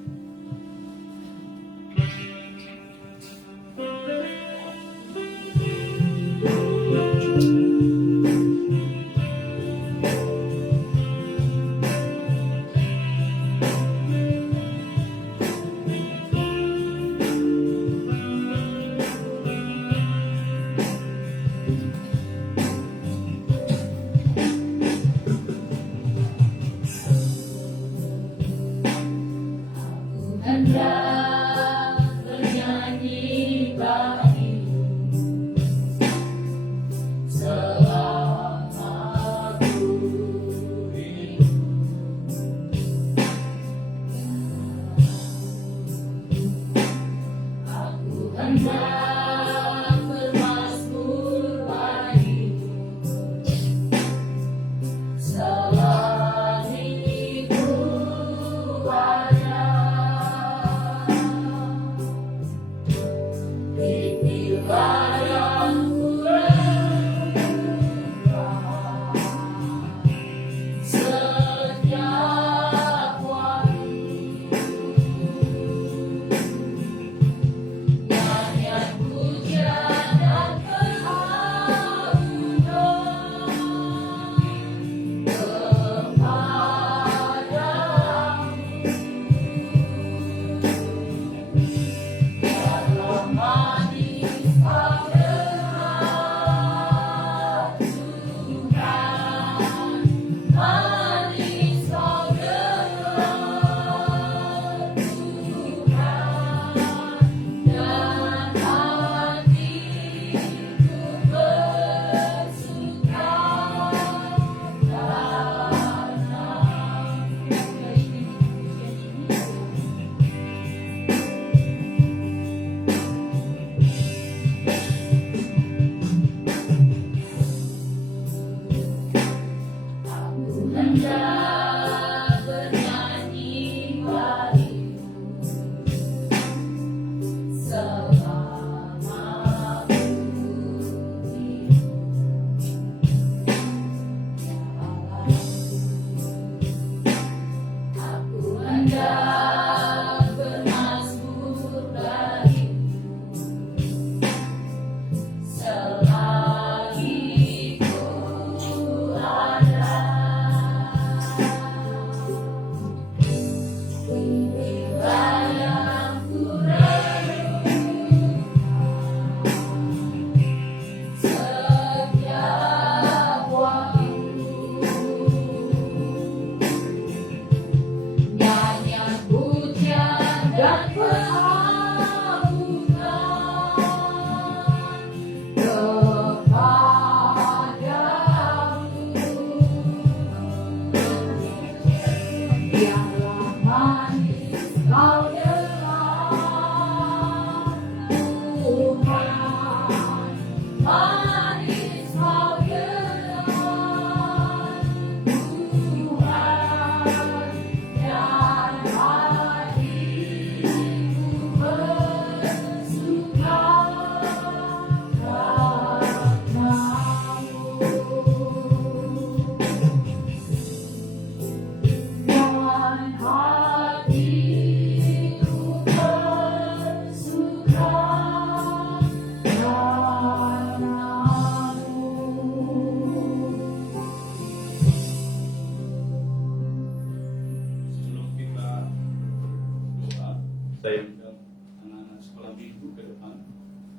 Saya undang anak-anak sekolah minggu ke depan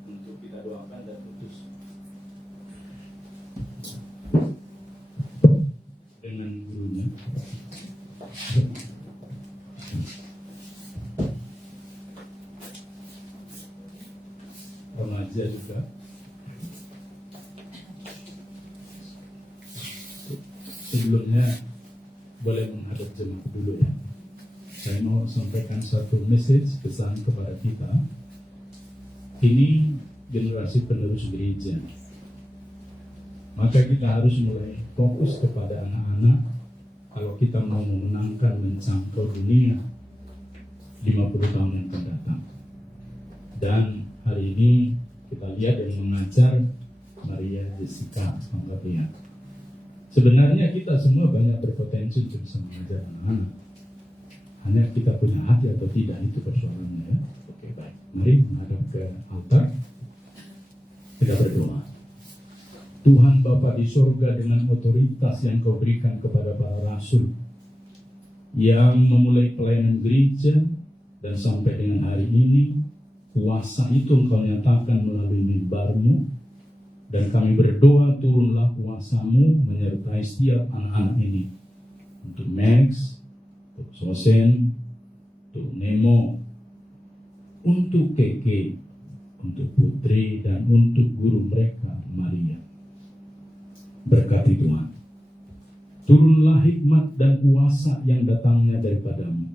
untuk kita doakan dan putus dengan gurunya. Remaja juga. Sebelumnya boleh menghadap jemaat dulu ya. Saya mau sampaikan satu message pesan kepada kita. Ini generasi penerus gereja. Maka kita harus mulai fokus kepada anak-anak kalau kita mau memenangkan menjangkau dunia 50 tahun yang akan datang. Dan hari ini kita lihat yang mengajar Maria Jessica Anggapian. Sebenarnya kita semua banyak berpotensi untuk bisa mengajar anak-anak. Hanya kita punya hati atau tidak, itu persoalannya ya. Oke, baik. Mari menghadap ke altar. Kita berdoa. Tuhan Bapa di sorga, dengan otoritas yang Kau berikan kepada para rasul yang memulai pelayanan gereja dan sampai dengan hari ini, kuasa itu Engkau nyatakan melalui mimbar-Mu, dan kami berdoa turunlah kuasa-Mu menyertai setiap anak-anak ini, untuk Max, untuk Sosen, untuk Nemo, untuk Keke, untuk Putri, dan untuk guru mereka Maria. Berkati Tuhan, turunlah hikmat dan kuasa yang datangnya daripada-Mu,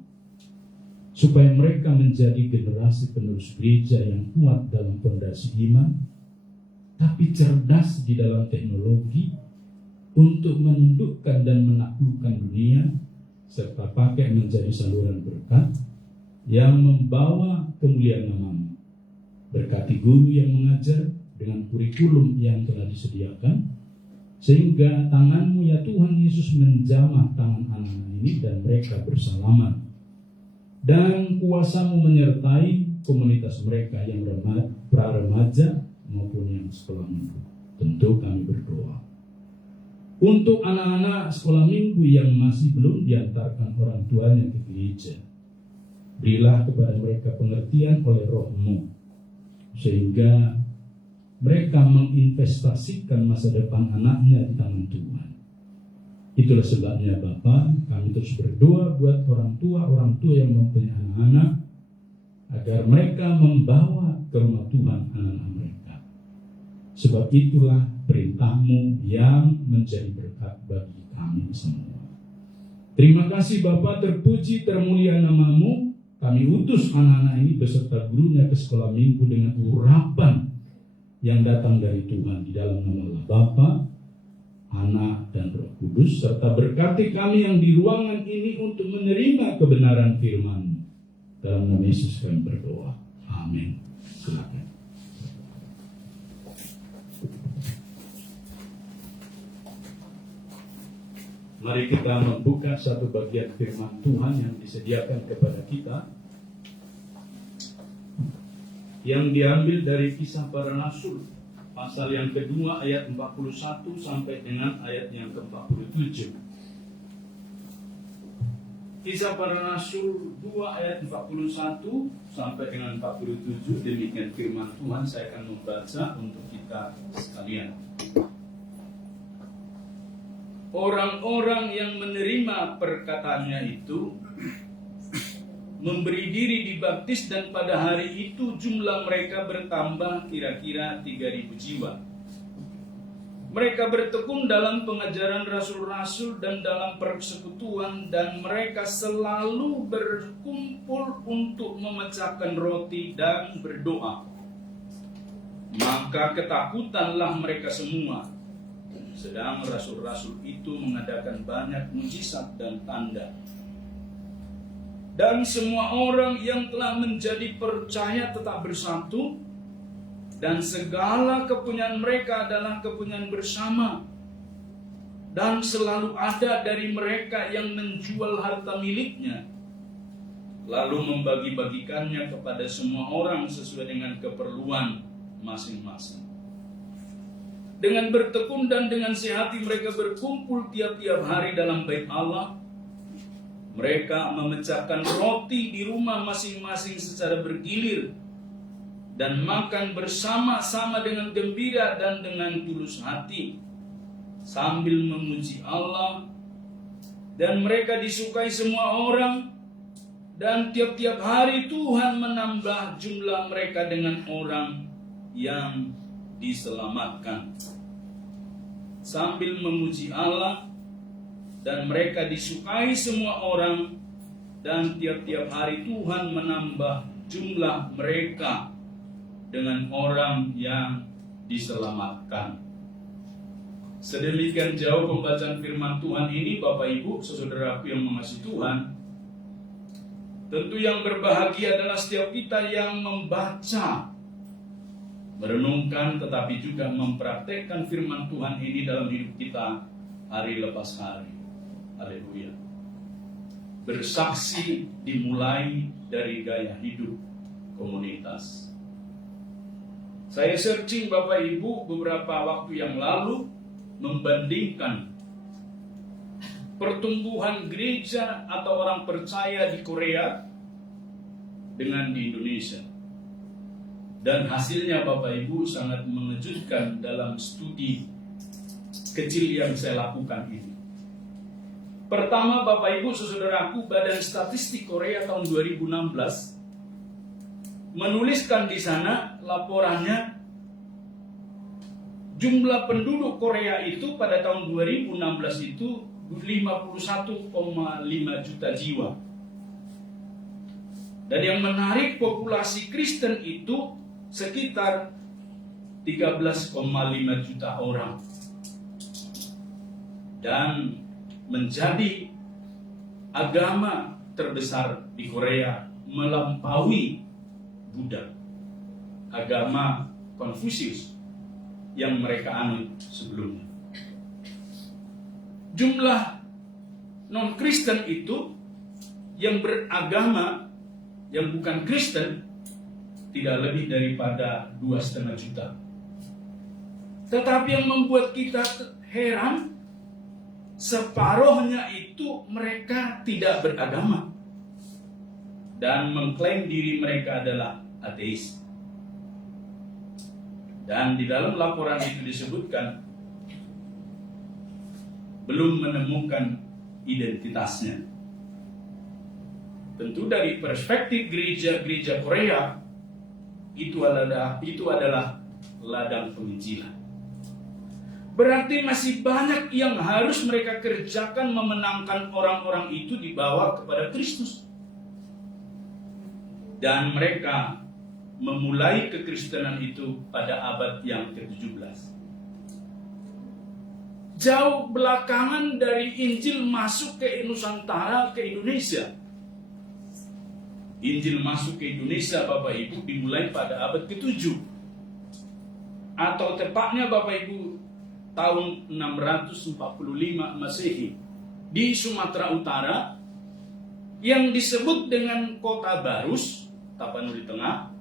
supaya mereka menjadi generasi penerus gereja yang kuat dalam fondasi iman, tapi cerdas di dalam teknologi untuk menundukkan dan menaklukkan dunia, serta pakai menjadi saluran berkat yang membawa kemuliaan nama-Mu. Berkati guru yang mengajar dengan kurikulum yang telah disediakan, sehingga tangan-Mu ya Tuhan Yesus menjamah tangan anak-anak ini dan mereka bersalaman. Dan kuasa-Mu menyertai komunitas mereka yang pra-remaja maupun yang sekolah minggu. Tentu kami berdoa untuk anak-anak sekolah minggu yang masih belum diantarkan orang tuanya ke gereja. Berilah kepada mereka pengertian oleh Roh-Mu, sehingga mereka menginvestasikan masa depan anaknya di tangan Tuhan. Itulah sebabnya Bapa, kami terus berdoa buat orang tua yang mempunyai anak-anak, agar mereka membawa ke rumah Tuhan anak-anak mereka. Sebab itulah perintah-Mu yang menjadi berkat bagi kami semua. Terima kasih Bapa, terpuji termulia nama-Mu. Kami utus anak-anak ini beserta gurunya ke sekolah minggu dengan urapan yang datang dari Tuhan di dalam nama Allah Bapa, Anak, dan Roh Kudus, serta berkati kami yang di ruangan ini untuk menerima kebenaran firman-Mu. Dalam nama Yesus kami berdoa. Amin. Silakan. Mari kita membuka satu bagian firman Tuhan yang disediakan kepada kita, yang diambil dari Kisah Para Rasul pasal yang kedua ayat 41 sampai dengan ayat yang ke-47. Kisah Para Rasul 2 ayat 41 sampai dengan 47, demikian firman Tuhan. Saya akan membaca untuk kita sekalian. Orang-orang yang menerima perkataannya itu memberi diri dibaptis, dan pada hari itu jumlah mereka bertambah kira-kira 3.000 jiwa. Mereka bertekun dalam pengajaran rasul-rasul dan dalam persekutuan, dan mereka selalu berkumpul untuk memecahkan roti dan berdoa. Maka ketakutanlah mereka semua, sedang rasul-rasul itu mengadakan banyak mujizat dan tanda. Dan semua orang yang telah menjadi percaya tetap bersatu, dan segala kepunyaan mereka adalah kepunyaan bersama. Dan selalu ada dari mereka yang menjual harta miliknya, lalu membagi-bagikannya kepada semua orang sesuai dengan keperluan masing-masing. Dengan bertekun dan dengan sehati mereka berkumpul tiap-tiap hari dalam bait Allah. Mereka memecahkan roti di rumah masing-masing secara bergilir, dan makan bersama-sama dengan gembira dan dengan tulus hati, sambil memuji Allah. Dan mereka disukai semua orang, dan tiap-tiap hari Tuhan menambah jumlah mereka dengan orang yang diselamatkan. Sambil memuji Allah, dan mereka disukai semua orang, dan tiap-tiap hari Tuhan menambah jumlah mereka dengan orang yang diselamatkan. Sedemikian jauh pembacaan firman Tuhan ini, Bapak Ibu, saudaraku yang mengasihi Tuhan, tentu yang berbahagia adalah setiap kita yang membaca, merenungkan, tetapi juga mempraktekkan firman Tuhan ini dalam hidup kita hari lepas hari. Haleluya. Bersaksi dimulai dari gaya hidup komunitas. Saya searching Bapak Ibu beberapa waktu yang lalu, membandingkan pertumbuhan gereja atau orang percaya di Korea dengan di Indonesia. Dan hasilnya Bapak Ibu sangat mengejutkan dalam studi kecil yang saya lakukan ini. Pertama, Bapak Ibu saudaraku, Badan Statistik Korea tahun 2016 menuliskan di sana laporannya, jumlah penduduk Korea itu pada tahun 2016 itu 51,5 juta jiwa. Dan yang menarik, populasi Kristen itu sekitar 13,5 juta orang. Dan menjadi agama terbesar di Korea, melampaui Buddha, agama Konfusius yang mereka anut sebelumnya. Jumlah non-Kristen itu yang beragama, yang bukan Kristen, tidak lebih daripada 2,5 juta. Tetapi yang membuat kita heran, separuhnya itu mereka tidak beragama dan mengklaim diri mereka adalah ateis. Dan di dalam laporan itu disebutkan belum menemukan identitasnya. Tentu dari perspektif gereja-gereja Korea itu adalah ladang penginjilan. Berarti masih banyak yang harus mereka kerjakan memenangkan orang-orang itu dibawa kepada Kristus. Dan mereka memulai kekristenan itu pada abad yang ke-17. Jauh belakangan dari Injil masuk ke Nusantara, ke Indonesia. Injil masuk ke Indonesia, Bapak Ibu, dimulai pada abad ke-7. Atau tepatnya Bapak Ibu, tahun 645 Masehi di Sumatera Utara yang disebut dengan Kota Barus, Tapanuli Tengah,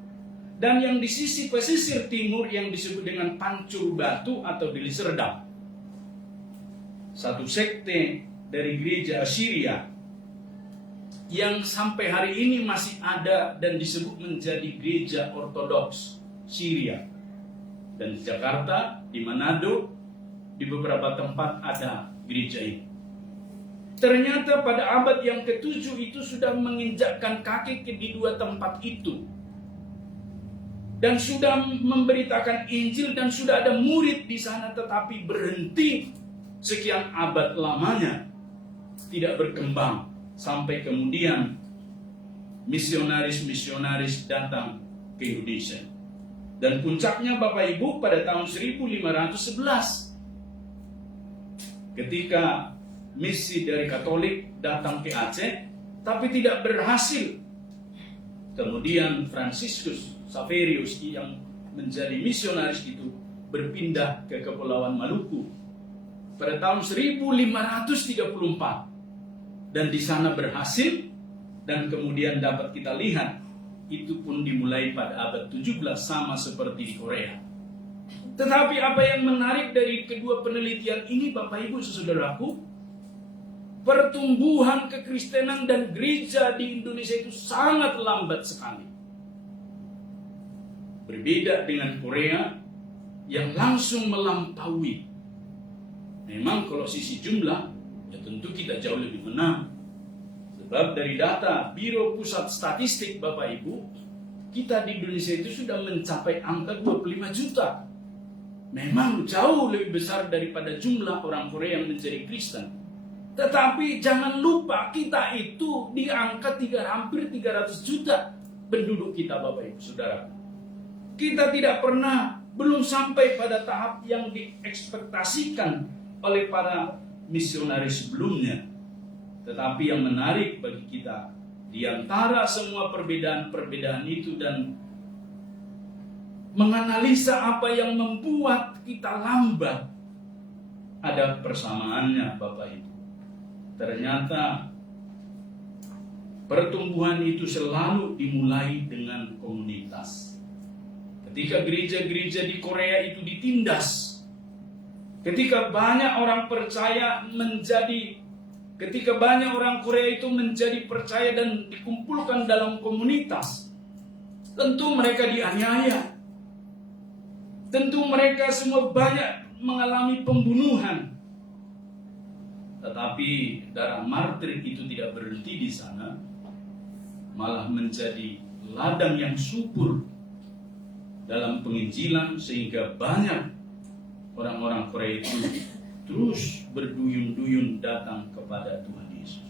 dan yang di sisi pesisir timur yang disebut dengan Pancur Batu atau Deli Serdang. Satu sekte dari gereja Assyria yang sampai hari ini masih ada dan disebut menjadi gereja ortodoks Syria. Dan di Jakarta, di Manado, di beberapa tempat ada gereja ini. Ternyata pada abad yang ke-7 itu sudah menginjakkan kaki di dua tempat itu. Dan sudah memberitakan Injil dan sudah ada murid di sana, tetapi berhenti sekian abad lamanya. Tidak berkembang sampai kemudian misionaris-misionaris datang ke Indonesia. Dan puncaknya Bapak Ibu pada tahun 1511 ketika misi dari Katolik datang ke Aceh, tapi tidak berhasil. Kemudian Franciscus Saverius yang menjadi misionaris itu berpindah ke Kepulauan Maluku pada tahun 1534 dan di sana berhasil, dan kemudian dapat kita lihat itu pun dimulai pada abad 17 sama seperti di Korea. Tetapi apa yang menarik dari kedua penelitian ini Bapak Ibu saudaraku, pertumbuhan kekristenan dan gereja di Indonesia itu sangat lambat sekali. Berbeda dengan Korea yang langsung melampaui. Memang kalau sisi jumlah, ya tentu kita jauh lebih menang. Sebab dari data Biro Pusat Statistik Bapak Ibu, kita di Indonesia itu sudah mencapai angka 25 juta. Memang jauh lebih besar daripada jumlah orang Korea yang menjadi Kristen. Tetapi jangan lupa kita itu di angka hampir 300 juta penduduk kita Bapak Ibu Saudara. Kita tidak pernah belum sampai pada tahap yang diekspektasikan oleh para misionaris sebelumnya. Tetapi yang menarik bagi kita, di antara semua perbedaan-perbedaan itu dan menganalisa apa yang membuat kita lambat, ada persamaannya Bapak Ibu. Ternyata pertumbuhan itu selalu dimulai dengan komunitas. Ketika gereja-gereja di Korea itu ditindas, ketika banyak orang Korea itu menjadi percaya dan dikumpulkan dalam komunitas, tentu mereka dianiaya. Tentu mereka semua banyak mengalami pembunuhan. Tetapi darah martir itu tidak berhenti di sana, malah menjadi ladang yang subur dalam penginjilan, sehingga banyak orang-orang Korea itu terus berduyun-duyun datang kepada Tuhan Yesus.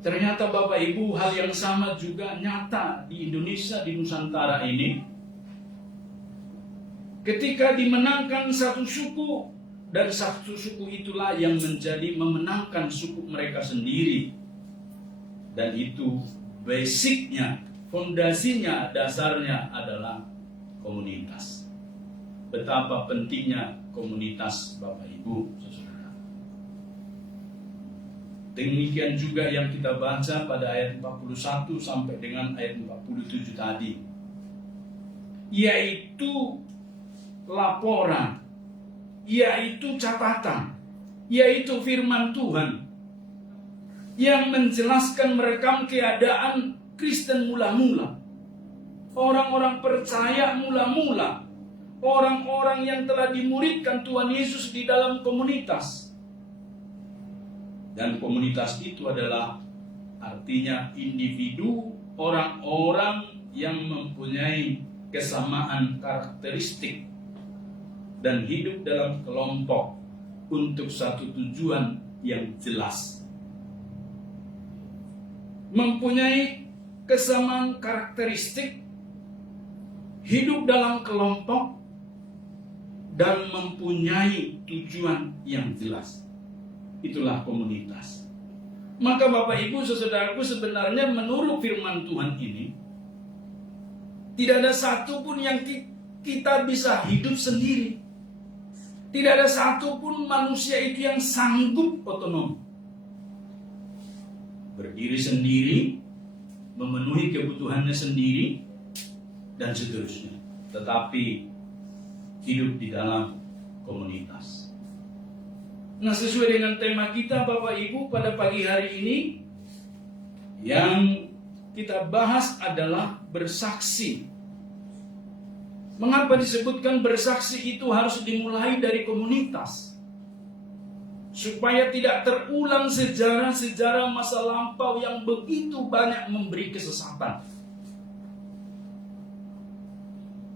Ternyata Bapak Ibu, hal yang sama juga nyata di Indonesia, di Nusantara ini. Ketika dimenangkan satu suku, dan satu suku itulah yang menjadi memenangkan suku mereka sendiri. Dan itu basicnya, fondasinya, dasarnya adalah komunitas. Betapa pentingnya komunitas Bapak Ibu, saudara. Demikian juga yang kita baca pada ayat 41 sampai dengan ayat 47 tadi, yaitu laporan, yaitu catatan, yaitu firman Tuhan yang menjelaskan, merekam keadaan Kristen mula-mula, orang-orang percaya mula-mula, orang-orang yang telah dimuridkan Tuhan Yesus di dalam komunitas. Dan komunitas itu adalah artinya individu, orang-orang yang mempunyai kesamaan karakteristik dan hidup dalam kelompok untuk satu tujuan yang jelas. Mempunyai kesamaan karakteristik, hidup dalam kelompok, dan mempunyai tujuan yang jelas. Itulah komunitas. Maka Bapak Ibu saudaraku, sebenarnya menurut firman Tuhan ini, tidak ada satupun yang kita bisa hidup sendiri. Tidak ada satupun manusia itu yang sanggup otonom, berdiri sendiri, memenuhi kebutuhannya sendiri, dan seterusnya. Tetapi hidup di dalam komunitas. Nah, sesuai dengan tema kita Bapak Ibu pada pagi hari ini, yang kita bahas adalah bersaksi. Mengapa disebutkan bersaksi itu harus dimulai dari komunitas? Supaya tidak terulang sejarah-sejarah masa lampau yang begitu banyak memberi kesesatan.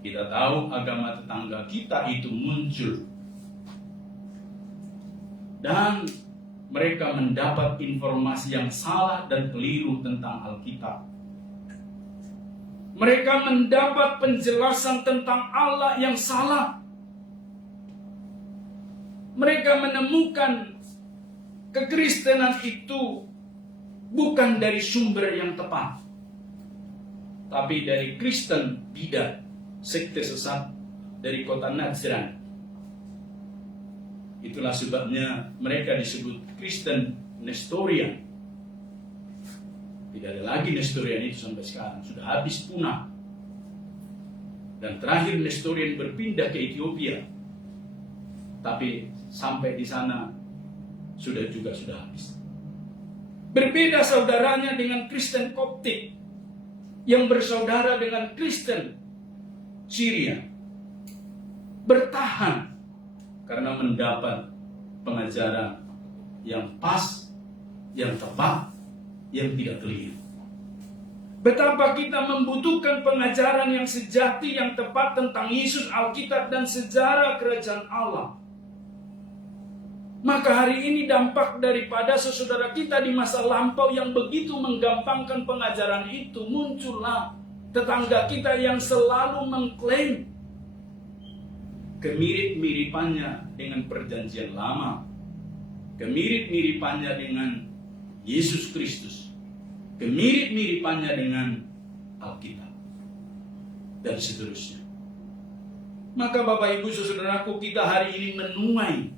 Kita tahu agama tetangga kita itu muncul, dan mereka mendapat informasi yang salah dan keliru tentang Alkitab. Mereka mendapat penjelasan tentang Allah yang salah. Mereka menemukan kekristenan itu bukan dari sumber yang tepat, tapi dari Kristen bidat, sekte sesat dari kota Najran. Itulah sebabnya mereka disebut Kristen Nestorian. Tidak ada lagi Nestorian itu sampai sekarang, sudah habis punah. Dan terakhir Nestorian berpindah ke Ethiopia, tapi sampai di sana sudah habis. Berbeda saudaranya dengan Kristen Koptik yang bersaudara dengan Kristen Syria, bertahan karena mendapat pengajaran yang pas, yang tepat, yang tidak keliru. Betapa kita membutuhkan pengajaran yang sejati, yang tepat tentang Yesus, Alkitab, dan sejarah kerajaan Allah. Maka hari ini dampak daripada saudara kita di masa lampau yang begitu menggampangkan pengajaran itu, muncullah tetangga kita yang selalu mengklaim kemirip-miripannya dengan perjanjian lama, kemirip-miripannya dengan Yesus Kristus, kemirip-miripannya dengan Alkitab, dan seterusnya. Maka Bapak Ibu Saudaraku, kita hari ini menuai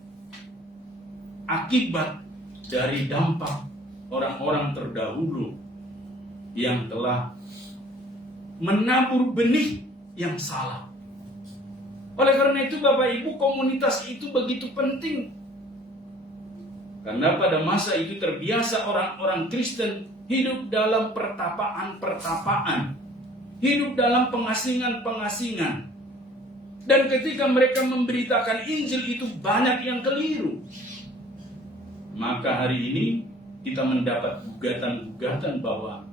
akibat dari dampak orang-orang terdahulu yang telah menabur benih yang salah. Oleh karena itu Bapak Ibu, komunitas itu begitu penting. Karena pada masa itu terbiasa orang-orang Kristen hidup dalam pertapaan-pertapaan, hidup dalam pengasingan-pengasingan. Dan ketika mereka memberitakan Injil itu banyak yang keliru. Maka hari ini kita mendapat gugatan-gugatan bahwa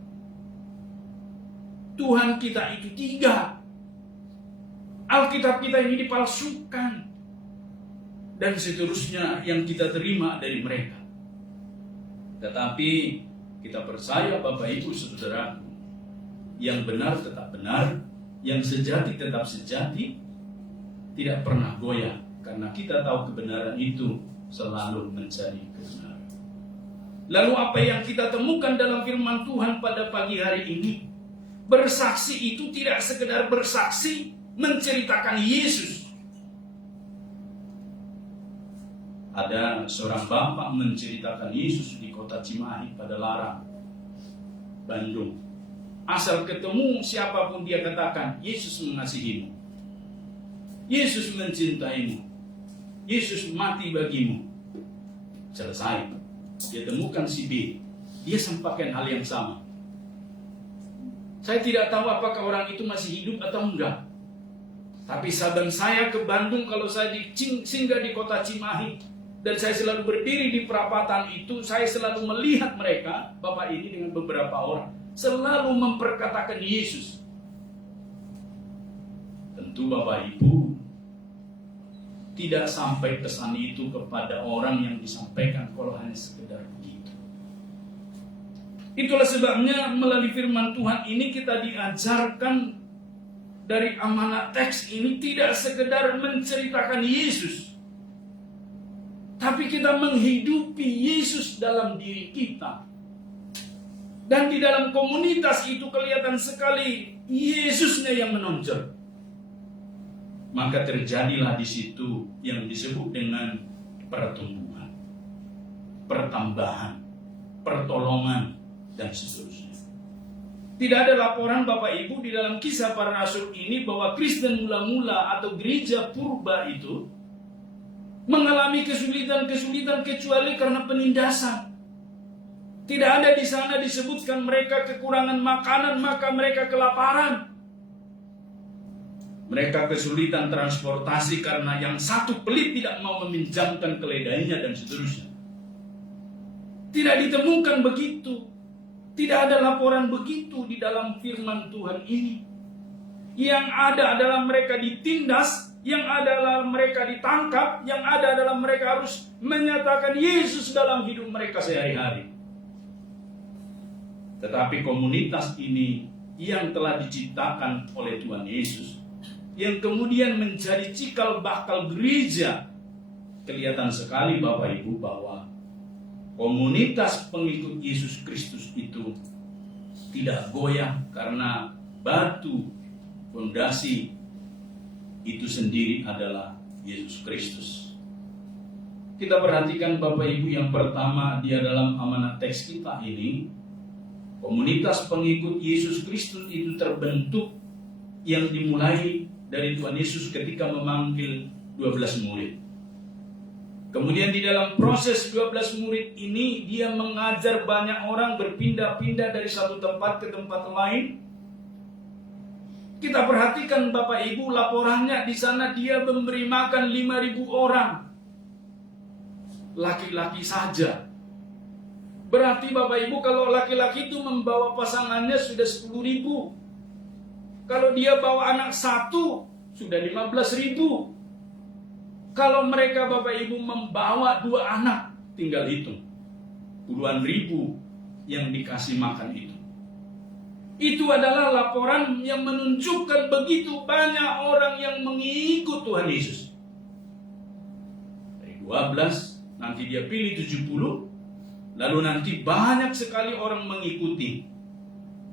Tuhan kita itu tiga, Alkitab kita ini dipalsukan, dan seterusnya yang kita terima dari mereka. Tetapi kita percaya Bapak Ibu Saudara, yang benar tetap benar, yang sejati tetap sejati, tidak pernah goyah, karena kita tahu kebenaran itu selalu menjadi kebenaran. Lalu apa yang kita temukan dalam firman Tuhan pada pagi hari ini? Bersaksi itu tidak sekedar bersaksi menceritakan Yesus. Ada seorang bapak menceritakan Yesus di kota Cimahi pada Larang, Bandung. Asal ketemu siapapun dia katakan, Yesus mengasihimu, Yesus mencintaimu, Yesus mati bagimu. Selesai. Dia temukan si B, dia sampaikan hal yang sama. Saya tidak tahu apakah orang itu masih hidup atau enggak. Tapi saban saya ke Bandung, kalau saya singgah di kota Cimahi, dan saya selalu berdiri di perapatan itu, saya selalu melihat mereka, bapak ini dengan beberapa orang, selalu memperkatakan Yesus. Tentu Bapak Ibu, tidak sampai pesan itu kepada orang yang disampaikan kalau hanya sekedar begitu. Itulah sebabnya melalui firman Tuhan ini kita diajarkan dari amanat teks ini tidak sekedar menceritakan Yesus, tapi kita menghidupi Yesus dalam diri kita. Dan di dalam komunitas itu kelihatan sekali Yesusnya yang menonjol. Maka terjadilah di situ yang disebut dengan pertumbuhan, pertambahan, pertolongan, dan seterusnya. Tidak ada laporan Bapak Ibu di dalam Kisah Para Rasul ini bahwa Kristen mula-mula atau gereja purba itu mengalami kesulitan-kesulitan kecuali karena penindasan. Tidak ada di sana disebutkan mereka kekurangan makanan maka mereka kelaparan. Mereka kesulitan transportasi karena yang satu pelit tidak mau meminjamkan keledainya dan seterusnya. Tidak ditemukan begitu. Tidak ada laporan begitu di dalam firman Tuhan ini. Yang ada adalah mereka ditindas, yang ada adalah mereka ditangkap, yang ada adalah mereka harus menyatakan Yesus dalam hidup mereka sehari-hari. Tetapi komunitas ini yang telah diciptakan oleh Tuhan Yesus, yang kemudian menjadi cikal bakal gereja, kelihatan sekali Bapak Ibu bahwa komunitas pengikut Yesus Kristus itu tidak goyah karena batu fondasi itu sendiri adalah Yesus Kristus. Kita perhatikan Bapak Ibu, yang pertama dia dalam amanat teks kita ini, komunitas pengikut Yesus Kristus itu terbentuk yang dimulai dari Tuhan Yesus ketika memanggil 12 murid. Kemudian di dalam proses 12 murid ini, dia mengajar banyak orang berpindah-pindah dari satu tempat ke tempat lain. Kita perhatikan Bapak Ibu, laporannya di sana dia memberi makan 5.000 orang. Laki-laki saja. Berarti Bapak Ibu kalau laki-laki itu membawa pasangannya sudah 10.000. Kalau dia bawa anak satu sudah 15.000. Kalau mereka Bapak Ibu membawa 2 anak, tinggal hitung puluhan ribu yang dikasih makan itu. Itu adalah laporan yang menunjukkan begitu banyak orang yang mengikut Tuhan Yesus. 12, nanti dia pilih 70, lalu nanti banyak sekali orang mengikuti.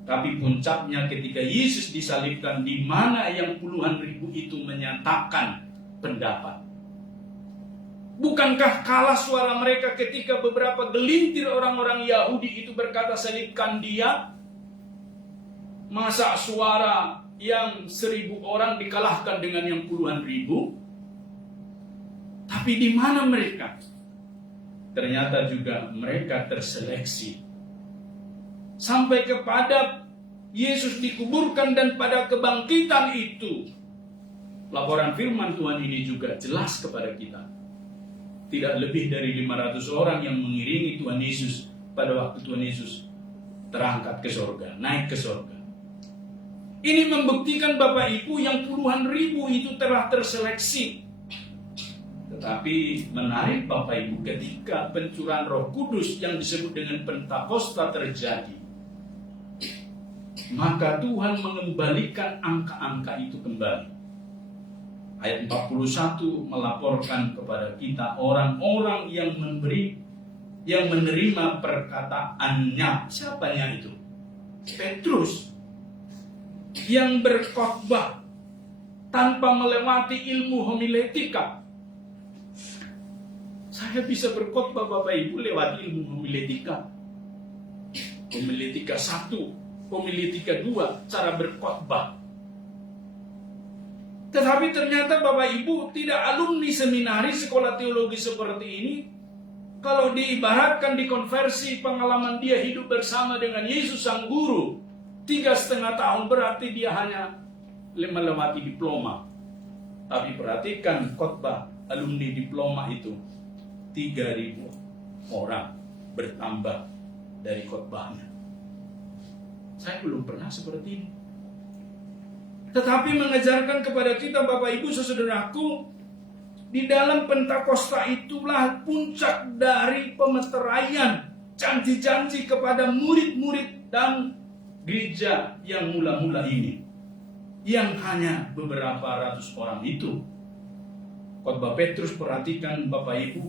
Tapi puncaknya ketika Yesus disalibkan, di mana yang puluhan ribu itu menyatakan pendapat. Bukankah kalah suara mereka ketika beberapa gelintir orang-orang Yahudi itu berkata, salibkan dia? Masa suara yang 1000 orang dikalahkan dengan yang puluhan ribu? Tapi di mana mereka? Ternyata juga mereka terseleksi. Sampai kepada Yesus dikuburkan dan pada kebangkitan itu, laporan firman Tuhan ini juga jelas kepada kita. Tidak lebih dari 500 orang yang mengiringi Tuhan Yesus pada waktu Tuhan Yesus terangkat ke surga, naik ke surga. Ini membuktikan Bapak Ibu yang puluhan ribu itu telah terseleksi. Tetapi menarik Bapak Ibu, ketika pencurahan Roh Kudus yang disebut dengan Pentakosta terjadi, maka Tuhan mengembalikan angka-angka itu kembali. Ayat 41 melaporkan kepada kita orang-orang yang menerima perkataannya. Siapanya itu? Petrus, yang berkhotbah tanpa melewati ilmu homiletika. Saya bisa berkhotbah Bapak Ibu lewat ilmu homiletika. Homiletika 1, homiletika 2, cara berkhotbah. Tetapi ternyata Bapak Ibu tidak alumni seminari sekolah teologi seperti ini. Kalau diibaratkan dikonversi, pengalaman dia hidup bersama dengan Yesus Sang Guru 3,5 tahun, berarti dia hanya melewati diploma. Tapi perhatikan khotbah alumni diploma itu 3.000 orang bertambah dari khotbahnya. Saya belum pernah seperti ini. Tetapi mengajarkan kepada kita Bapak Ibu saudaraku, di dalam Pentakosta itulah puncak dari pemeteraian janji-janji kepada murid-murid dan gereja yang mula-mula ini, yang hanya beberapa ratus orang itu. Khotbah Petrus, perhatikan Bapak Ibu,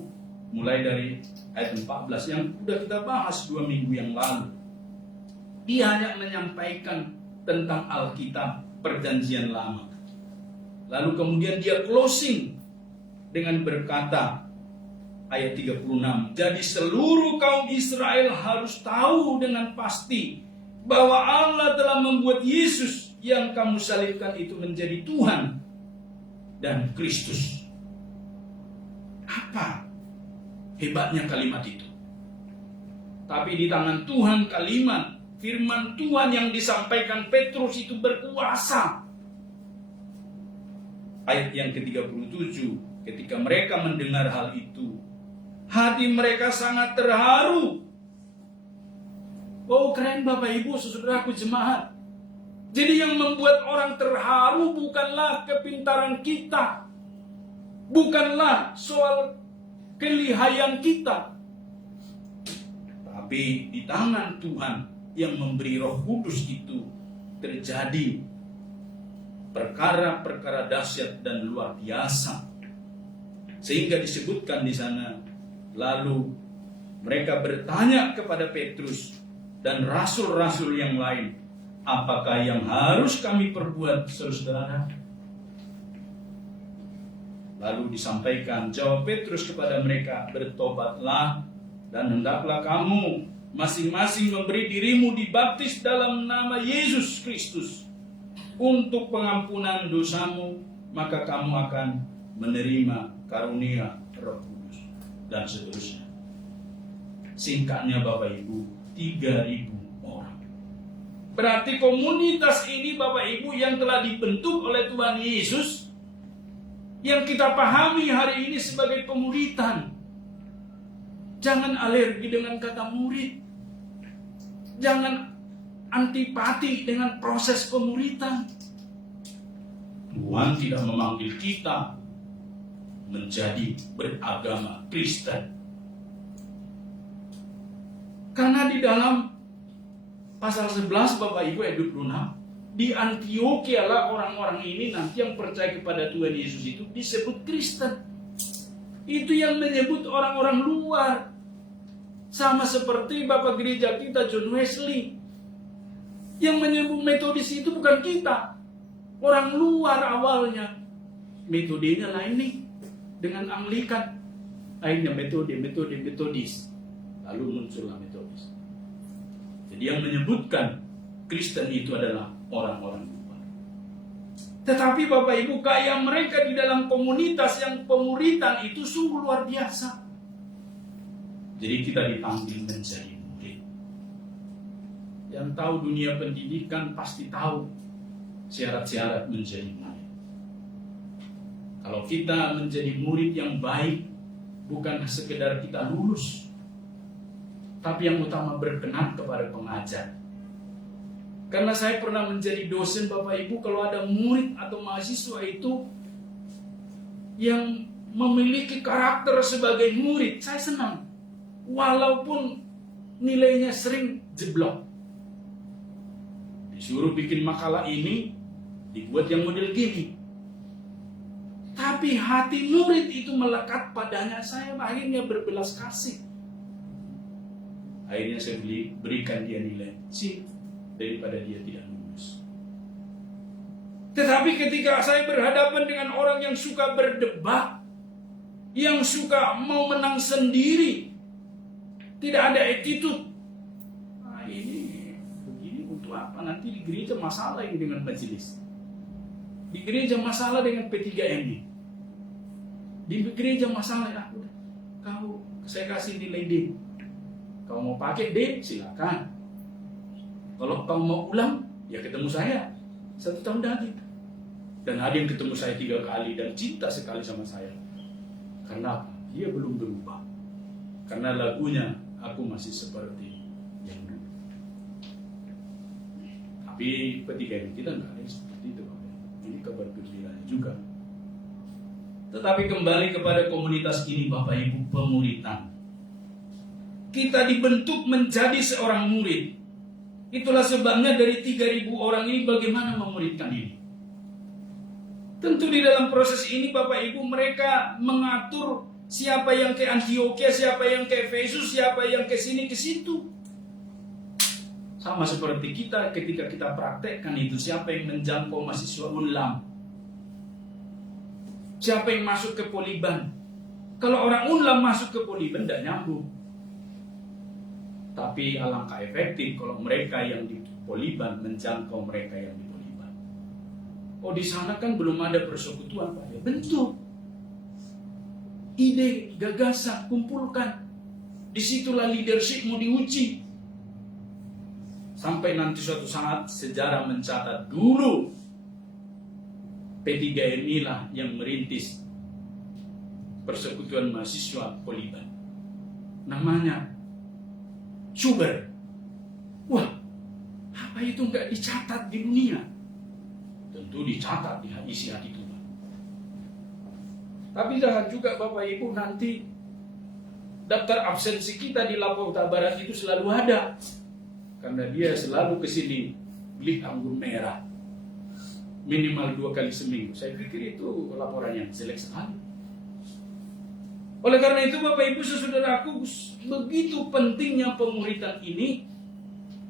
mulai dari ayat 14 yang sudah kita bahas 2 minggu yang lalu. Dia hanya menyampaikan tentang Alkitab Perjanjian Lama. Lalu kemudian dia closing dengan berkata, ayat 36, jadi seluruh kaum Israel harus tahu dengan pasti bahwa Allah telah membuat Yesus yang kamu salibkan itu menjadi Tuhan dan Kristus. Apa hebatnya kalimat itu? Tapi di tangan Tuhan kalimat firman Tuhan yang disampaikan Petrus itu berkuasa. Ayat yang ke-37, ketika mereka mendengar hal itu, hati mereka sangat terharu. Oh, keren Bapak Ibu, saudaraku jemaat. Jadi yang membuat orang terharu bukanlah kepintaran kita, bukanlah soal kelihayan kita, tapi di tangan Tuhan yang memberi Roh Kudus itu terjadi perkara-perkara dahsyat dan luar biasa. Sehingga disebutkan di sana, lalu mereka bertanya kepada Petrus dan rasul-rasul yang lain, apakah yang harus kami perbuat, saudara? Lalu disampaikan, jawab Petrus kepada mereka, bertobatlah dan hendaklah kamu masing-masing memberi dirimu dibaptis dalam nama Yesus Kristus untuk pengampunan dosamu, maka kamu akan menerima karunia Roh Kudus, dan seterusnya. Singkatnya Bapak Ibu, 3.000 orang. Berarti komunitas ini Bapak Ibu yang telah dibentuk oleh Tuhan Yesus, yang kita pahami hari ini sebagai pemuritan. Jangan alergi dengan kata murid. Jangan antipati dengan proses pemuritan. Tuhan tidak memanggil kita menjadi beragama Kristen. Karena di dalam pasal 11 Bapak Ibu ayat 26, di Antiokhia lah orang-orang ini nanti yang percaya kepada Tuhan Yesus itu disebut Kristen. Itu yang menyebut orang-orang luar. Sama seperti Bapak Gereja kita John Wesley. Yang menyebut metodis itu bukan kita. Orang luar awalnya. Metodenya lain nih. Dengan Anglikan. Akhirnya metode metodis. Lalu muncullah metodis. Jadi yang menyebutkan Kristen itu adalah orang-orang luar. Tetapi Bapak Ibu, kayak mereka di dalam komunitas yang pemuritan itu sungguh luar biasa. Jadi kita dipanggil menjadi murid. Yang tahu dunia pendidikan pasti tahu syarat-syarat menjadi murid. Kalau kita menjadi murid yang baik, bukan sekedar kita lulus, tapi yang utama berkenan kepada pengajar. Karena saya pernah menjadi dosen Bapak Ibu, kalau ada murid atau mahasiswa itu yang memiliki karakter sebagai murid, saya senang. Walaupun nilainya sering jeblok. Disuruh bikin makalah ini, dibuat yang model gini. Tapi hati murid itu melekat padanya, saya akhirnya berbelas kasih. Akhirnya saya berikan dia nilai C daripada dia tidak lulus. Tetapi ketika saya berhadapan dengan orang yang suka berdebat, yang suka mau menang sendiri, tidak ada attitude. Nah, ini begini untuk apa? Nanti di gereja masalah ini dengan majelis. Di gereja masalah dengan P3MI. Di gereja masalah, ya udah, saya kasih nilai D. Kau mau pakai D, silakan. Kalau kau mau ulang, ya ketemu saya 1 tahun lagi. Dan ada yang ketemu saya 3 kali dan cinta sekali sama saya. Karena apa? Dia belum berubah. Karena lagunya, aku masih seperti yang dulu. Tapi ketika ini kita nggak ada yang seperti itu. Ini kabar gembira juga. Tetapi kembali kepada komunitas ini, Bapak Ibu, pemuritan. Kita dibentuk menjadi seorang murid. Itulah sebabnya dari 3.000 orang ini bagaimana memuridkan ini. Tentu di dalam proses ini Bapak Ibu mereka mengatur siapa yang ke Antioquia, siapa yang ke Efesus, siapa yang ke sini ke situ. Sama seperti kita ketika kita praktekkan itu, siapa yang menjangkau mahasiswa Unlam, siapa yang masuk ke Poliban. Kalau orang Unlam masuk ke Poliban tidak nyambung. Tapi alangkah efektif kalau mereka yang di Poliban menjangkau mereka yang di Poliban. Oh, di sana kan belum ada persekutuan, Pak. Ya, bentuk ide, gagasan, kumpulkan. Disitulah leadership mau diuji. Sampai nanti suatu saat sejarah mencatat dulu P3MI lah yang merintis persekutuan mahasiswa Poliban. Namanya Sugar. Wah, apa itu nggak dicatat di dunia? Tentu dicatat di isi hati Tuhan. Tapi jangan juga Bapak Ibu nanti daftar absensi kita di Lakota Barat itu selalu ada. Karena dia selalu ke sini beli anggur merah. Minimal 2 kali seminggu. Saya pikir itu laporan yang jelek sekali. Oleh karena itu Bapak Ibu saudaraku, begitu pentingnya pemuritan ini,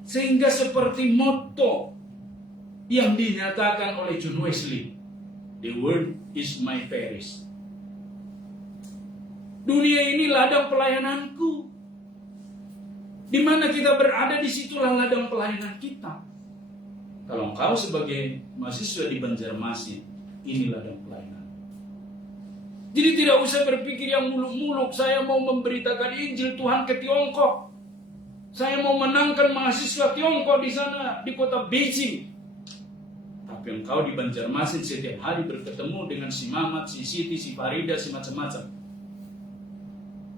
sehingga seperti motto yang dinyatakan oleh John Wesley, "The world is my parish." Dunia ini ladang pelayananku. Di mana kita berada, disitulah ladang pelayanan kita. Kalau engkau sebagai mahasiswa di Banjarmasin, ini ladang pelayanan. Jadi tidak usah berpikir yang muluk-muluk, saya mau memberitakan Injil Tuhan ke Tiongkok. Saya mau menangkan mahasiswa Tiongkok di sana, di kota Beijing. Tapi engkau di Banjarmasin setiap hari bertemu dengan si Mamat, si Siti, si Farida, si macam-macam.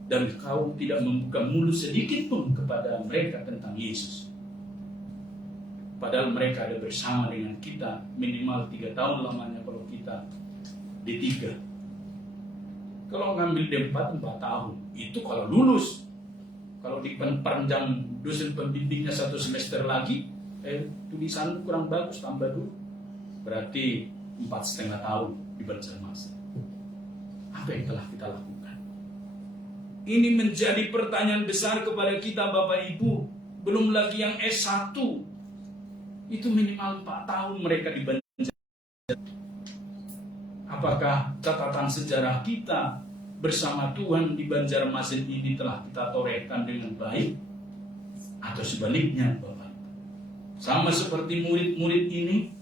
Dan engkau tidak membuka mulut sedikit pun kepada mereka tentang Yesus. Padahal mereka ada bersama dengan kita minimal 3 tahun lamanya kalau kita D3. Kalau ngambil D4 tahun, itu kalau lulus. Kalau diperpanjang dosen pembimbingnya 1 semester lagi, tulisan kurang bagus, tambah dulu. Berarti 4,5 tahun di Banjarmasin. Apa yang telah kita lakukan? Ini menjadi pertanyaan besar kepada kita Bapak Ibu. Belum lagi yang S1. Itu minimal 4 tahun mereka di Banjarmasin. Apakah catatan sejarah kita bersama Tuhan di Banjarmasin ini telah kita torehkan dengan baik? Atau sebaliknya Bapak? Sama seperti murid-murid ini,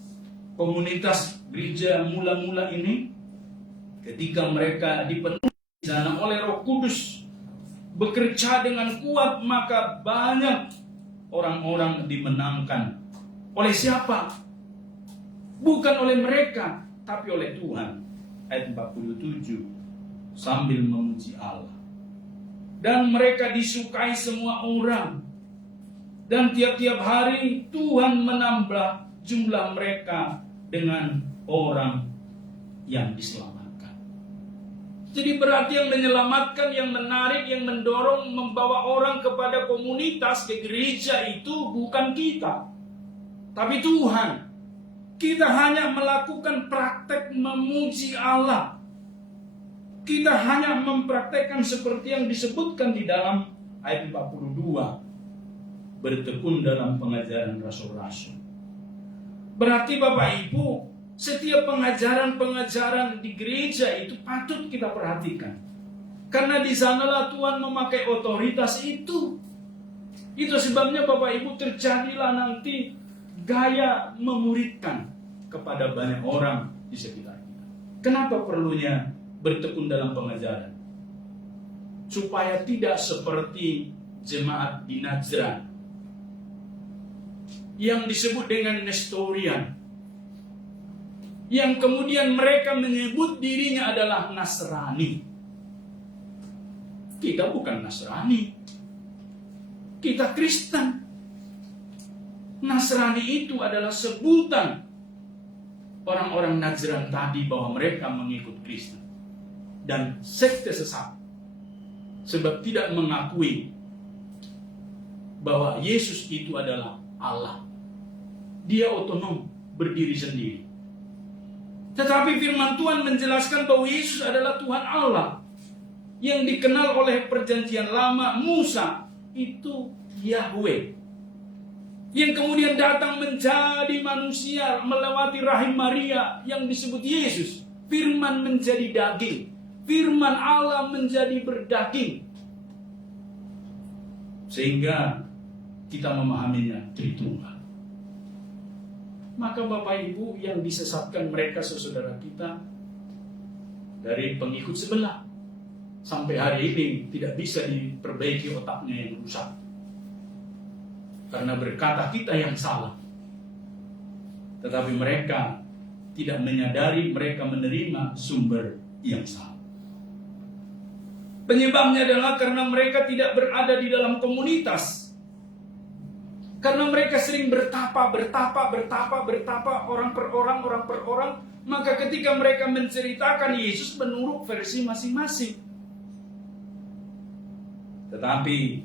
komunitas gereja mula-mula ini, ketika mereka dipenuhi di sana oleh Roh Kudus, bekerja dengan kuat, maka banyak orang-orang dimenangkan. Oleh siapa? Bukan oleh mereka, tapi oleh Tuhan. Ayat 47, sambil memuji Allah. Dan mereka disukai semua orang. Dan tiap-tiap hari Tuhan menambah jumlah mereka dengan orang yang diselamatkan. Jadi berarti yang menyelamatkan, yang menarik, yang mendorong, membawa orang kepada komunitas, ke gereja itu bukan kita, tapi Tuhan. Kita hanya melakukan praktek memuji Allah. Kita hanya mempraktekkan seperti yang disebutkan di dalam ayat 42. Bertekun dalam pengajaran rasul-rasul. Berarti Bapak Ibu, setiap pengajaran-pengajaran di gereja itu patut kita perhatikan. Karena di sanalah Tuhan memakai otoritas itu. Itu sebabnya Bapak Ibu terjadilah nanti gaya memuridkan kepada banyak orang di sekitar kita. Kenapa perlunya bertekun dalam pengajaran? Supaya tidak seperti jemaat di Najran yang disebut dengan Nestorian, yang kemudian mereka menyebut dirinya adalah Nasrani. Kita bukan Nasrani, kita Kristen. Nasrani itu adalah sebutan orang-orang Najran tadi bahwa mereka mengikut Kristen. Dan sekte sesat, sebab tidak mengakui bahwa Yesus itu adalah Allah. Dia otonom, berdiri sendiri. Tetapi firman Tuhan menjelaskan bahwa Yesus adalah Tuhan Allah, yang dikenal oleh perjanjian lama Musa itu Yahweh, yang kemudian datang menjadi manusia melewati rahim Maria yang disebut Yesus. Firman menjadi daging, firman Allah menjadi berdaging, sehingga kita memahaminya Tritunggal. Maka Bapak Ibu, yang disesatkan mereka saudara kita dari pengikut sebelah, sampai hari ini tidak bisa diperbaiki otaknya yang rusak, karena berkata kita yang salah. Tetapi mereka tidak menyadari mereka menerima sumber yang salah. Penyebabnya adalah karena mereka tidak berada di dalam komunitas. Karena mereka sering bertapa, orang per orang, maka ketika mereka menceritakan Yesus menurut versi masing-masing. Tetapi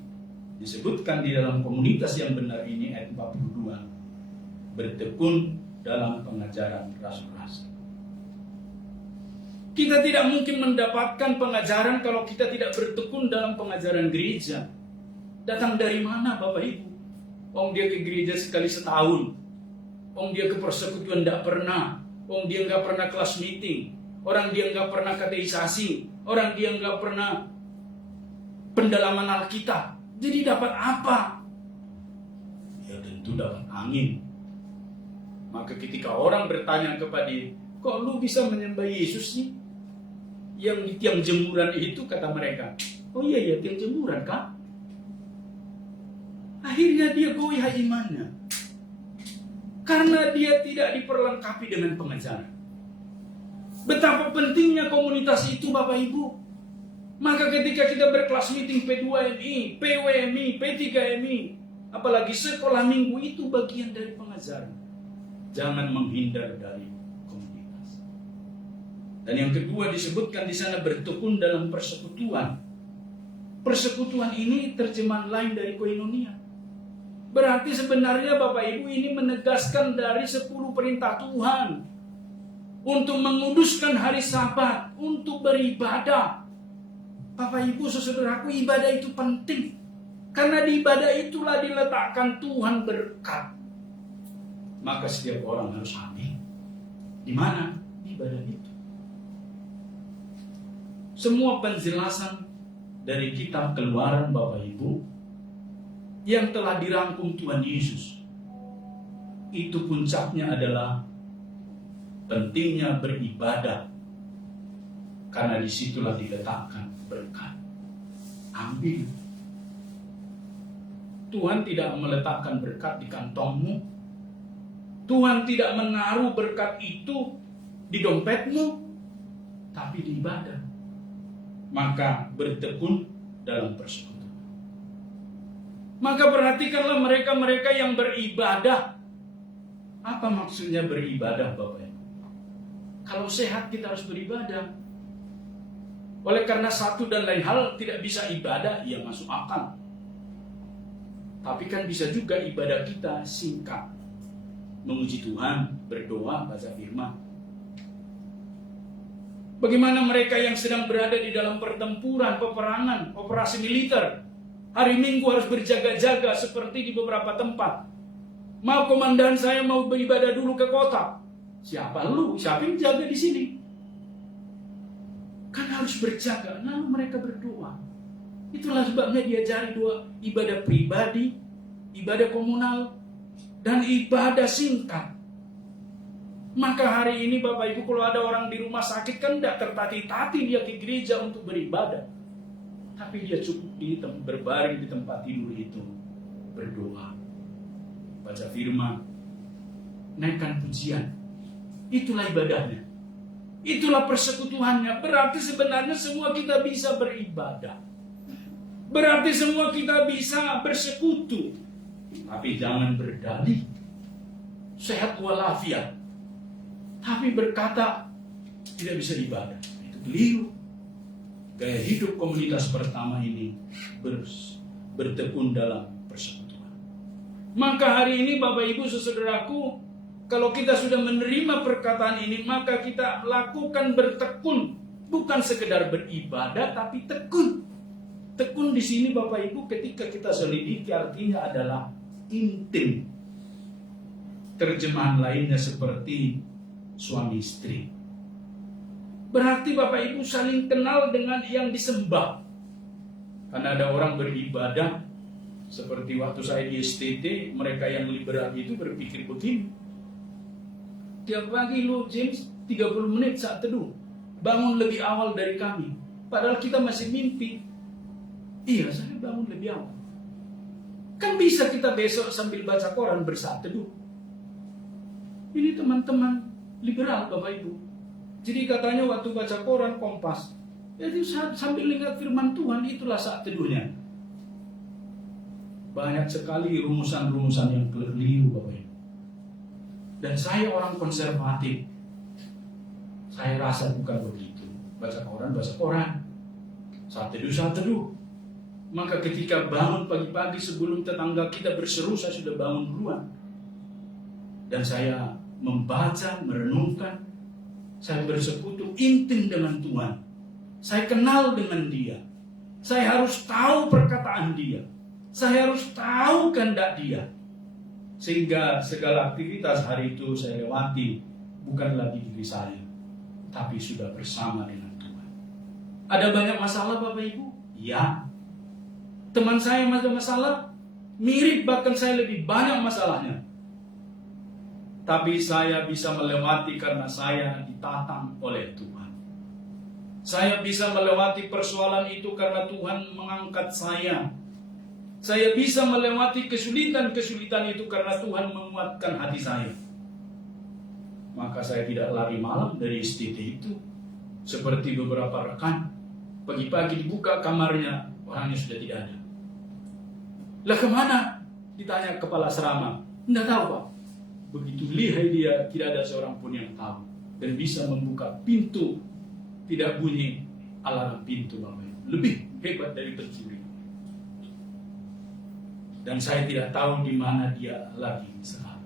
disebutkan di dalam komunitas yang benar ini, ayat 42, bertekun dalam pengajaran rasul-rasul. Kita tidak mungkin mendapatkan pengajaran kalau kita tidak bertekun dalam pengajaran gereja. Datang dari mana Bapak Ibu? Dia ke gereja sekali setahun. Dia ke persekutuan tidak pernah. Dia nggak pernah kelas meeting. Dia nggak pernah kateisasi. Dia nggak pernah pendalaman Alkitab. Jadi dapat apa? Ya tentu dapat angin. Maka ketika orang bertanya kepada dia, kok lu bisa menyembah Yesus sih? Yang di tiang jemuran itu, kata mereka. Oh iya, tiang jemuran kak. Akhirnya dia goyah imannya. Karena dia tidak diperlengkapi dengan pengajaran. Betapa pentingnya komunitas itu Bapak Ibu. Maka ketika kita berkelas meeting P2MI, PWMI, P3MI, apalagi sekolah minggu, itu bagian dari pengajaran. Jangan menghindar dari komunitas. Dan yang kedua disebutkan di sana bertekun dalam persekutuan. Persekutuan ini terjemahan lain dari koinonia. Berarti sebenarnya Bapak Ibu ini menegaskan dari 10 perintah Tuhan untuk menguduskan hari Sabat, untuk beribadah. Bapak Ibu saudaraku, ibadah itu penting. Karena di ibadah itulah diletakkan Tuhan berkat. Maka setiap orang harus hadir. Di mana? Di ibadah itu. Semua penjelasan dari kitab Keluaran Bapak Ibu yang telah dirangkum Tuhan Yesus, itu puncaknya adalah pentingnya beribadah. Karena disitulah diletakkan berkat. Ambil. Tuhan tidak meletakkan berkat di kantongmu. Tuhan tidak menaruh berkat itu di dompetmu, tapi di ibadah. Maka bertekun dalam persekutuan. Maka perhatikanlah mereka-mereka yang beribadah. Apa maksudnya beribadah, Bapak Ibu? Kalau sehat kita harus beribadah. Oleh karena satu dan lain hal tidak bisa ibadah, ya masuk akal. Tapi kan bisa juga ibadah kita singkat. Memuji Tuhan, berdoa, baca firman. Bagaimana mereka yang sedang berada di dalam pertempuran, peperangan, operasi militer. Hari Minggu harus berjaga-jaga seperti di beberapa tempat. Mau komandan saya mau beribadah dulu ke kota. Siapa lu? Siapa yang jaga di sini? Kan harus berjaga, lalu mereka berdoa. Itulah sebabnya diajari doa ibadah pribadi, ibadah komunal, dan ibadah singkat. Maka hari ini Bapak Ibu, kalau ada orang di rumah sakit kan tidak tertati-tati dia ke gereja untuk beribadah. Tapi dia cukup berbaring di tempat tidur itu, berdoa, baca firman, naikkan pujian. Itulah ibadahnya. Itulah persekutuannya. Berarti sebenarnya semua kita bisa beribadah. Berarti semua kita bisa bersekutu. Tapi jangan berdalih sehat walafiat, tapi berkata tidak bisa ibadah. Itu keliru. Gaya hidup komunitas pertama ini bertekun dalam persekutuan. Maka hari ini Bapak Ibu saudaraku, kalau kita sudah menerima perkataan ini, maka kita lakukan bertekun, bukan sekedar beribadah, tapi tekun. Tekun di sini Bapak Ibu ketika kita selidiki artinya adalah intim. Terjemahan lainnya seperti suami istri. Berarti Bapak Ibu saling kenal dengan yang disembah. Karena ada orang beribadah seperti waktu saya di STT, mereka yang liberal itu berpikir begini. Tiap pagi lu James 30 menit saat teduh, bangun lebih awal dari kami. Padahal kita masih mimpi. Iya, saya bangun lebih awal. Kan bisa kita besok sambil baca koran bersaat teduh. Ini teman-teman liberal Bapak Ibu. Jadi katanya waktu baca koran Kompas, jadi sambil ingat firman Tuhan, itulah saat teduhnya. Banyak sekali rumusan-rumusan yang keliru Bapak Ibu. Dan saya orang konservatif. Saya rasa bukan begitu. Baca koran, saat teduh. Maka ketika bangun pagi-pagi sebelum tetangga kita berseru, saya sudah bangun duluan. Dan saya membaca, merenungkan. Saya bersekutu intim dengan Tuhan. Saya kenal dengan Dia. Saya harus tahu perkataan Dia. Saya harus tahu kehendak Dia. Sehingga segala aktivitas hari itu saya lewati bukan lagi diri saya, tapi sudah bersama dengan Tuhan. Ada banyak masalah Bapak Ibu? Ya. Teman saya ada masalah? Mirip, bahkan saya lebih banyak masalahnya. Tapi saya bisa melewati karena saya ditatang oleh Tuhan. Saya bisa melewati persoalan itu karena Tuhan mengangkat saya. Saya bisa melewati kesulitan-kesulitan itu karena Tuhan menguatkan hati saya. Maka saya tidak lari malam dari STT itu. Seperti beberapa rekan, pagi-pagi dibuka kamarnya, orangnya sudah tidak ada. Lah kemana? Ditanya kepala asrama. Tidak tahu Pak. Begitu lihai dia, tidak ada seorang pun yang tahu. Dan bisa membuka pintu, tidak bunyi alarm pintu Bapak. Lebih hebat dari pencuri. Dan saya tidak tahu di mana dia lagi sekarang.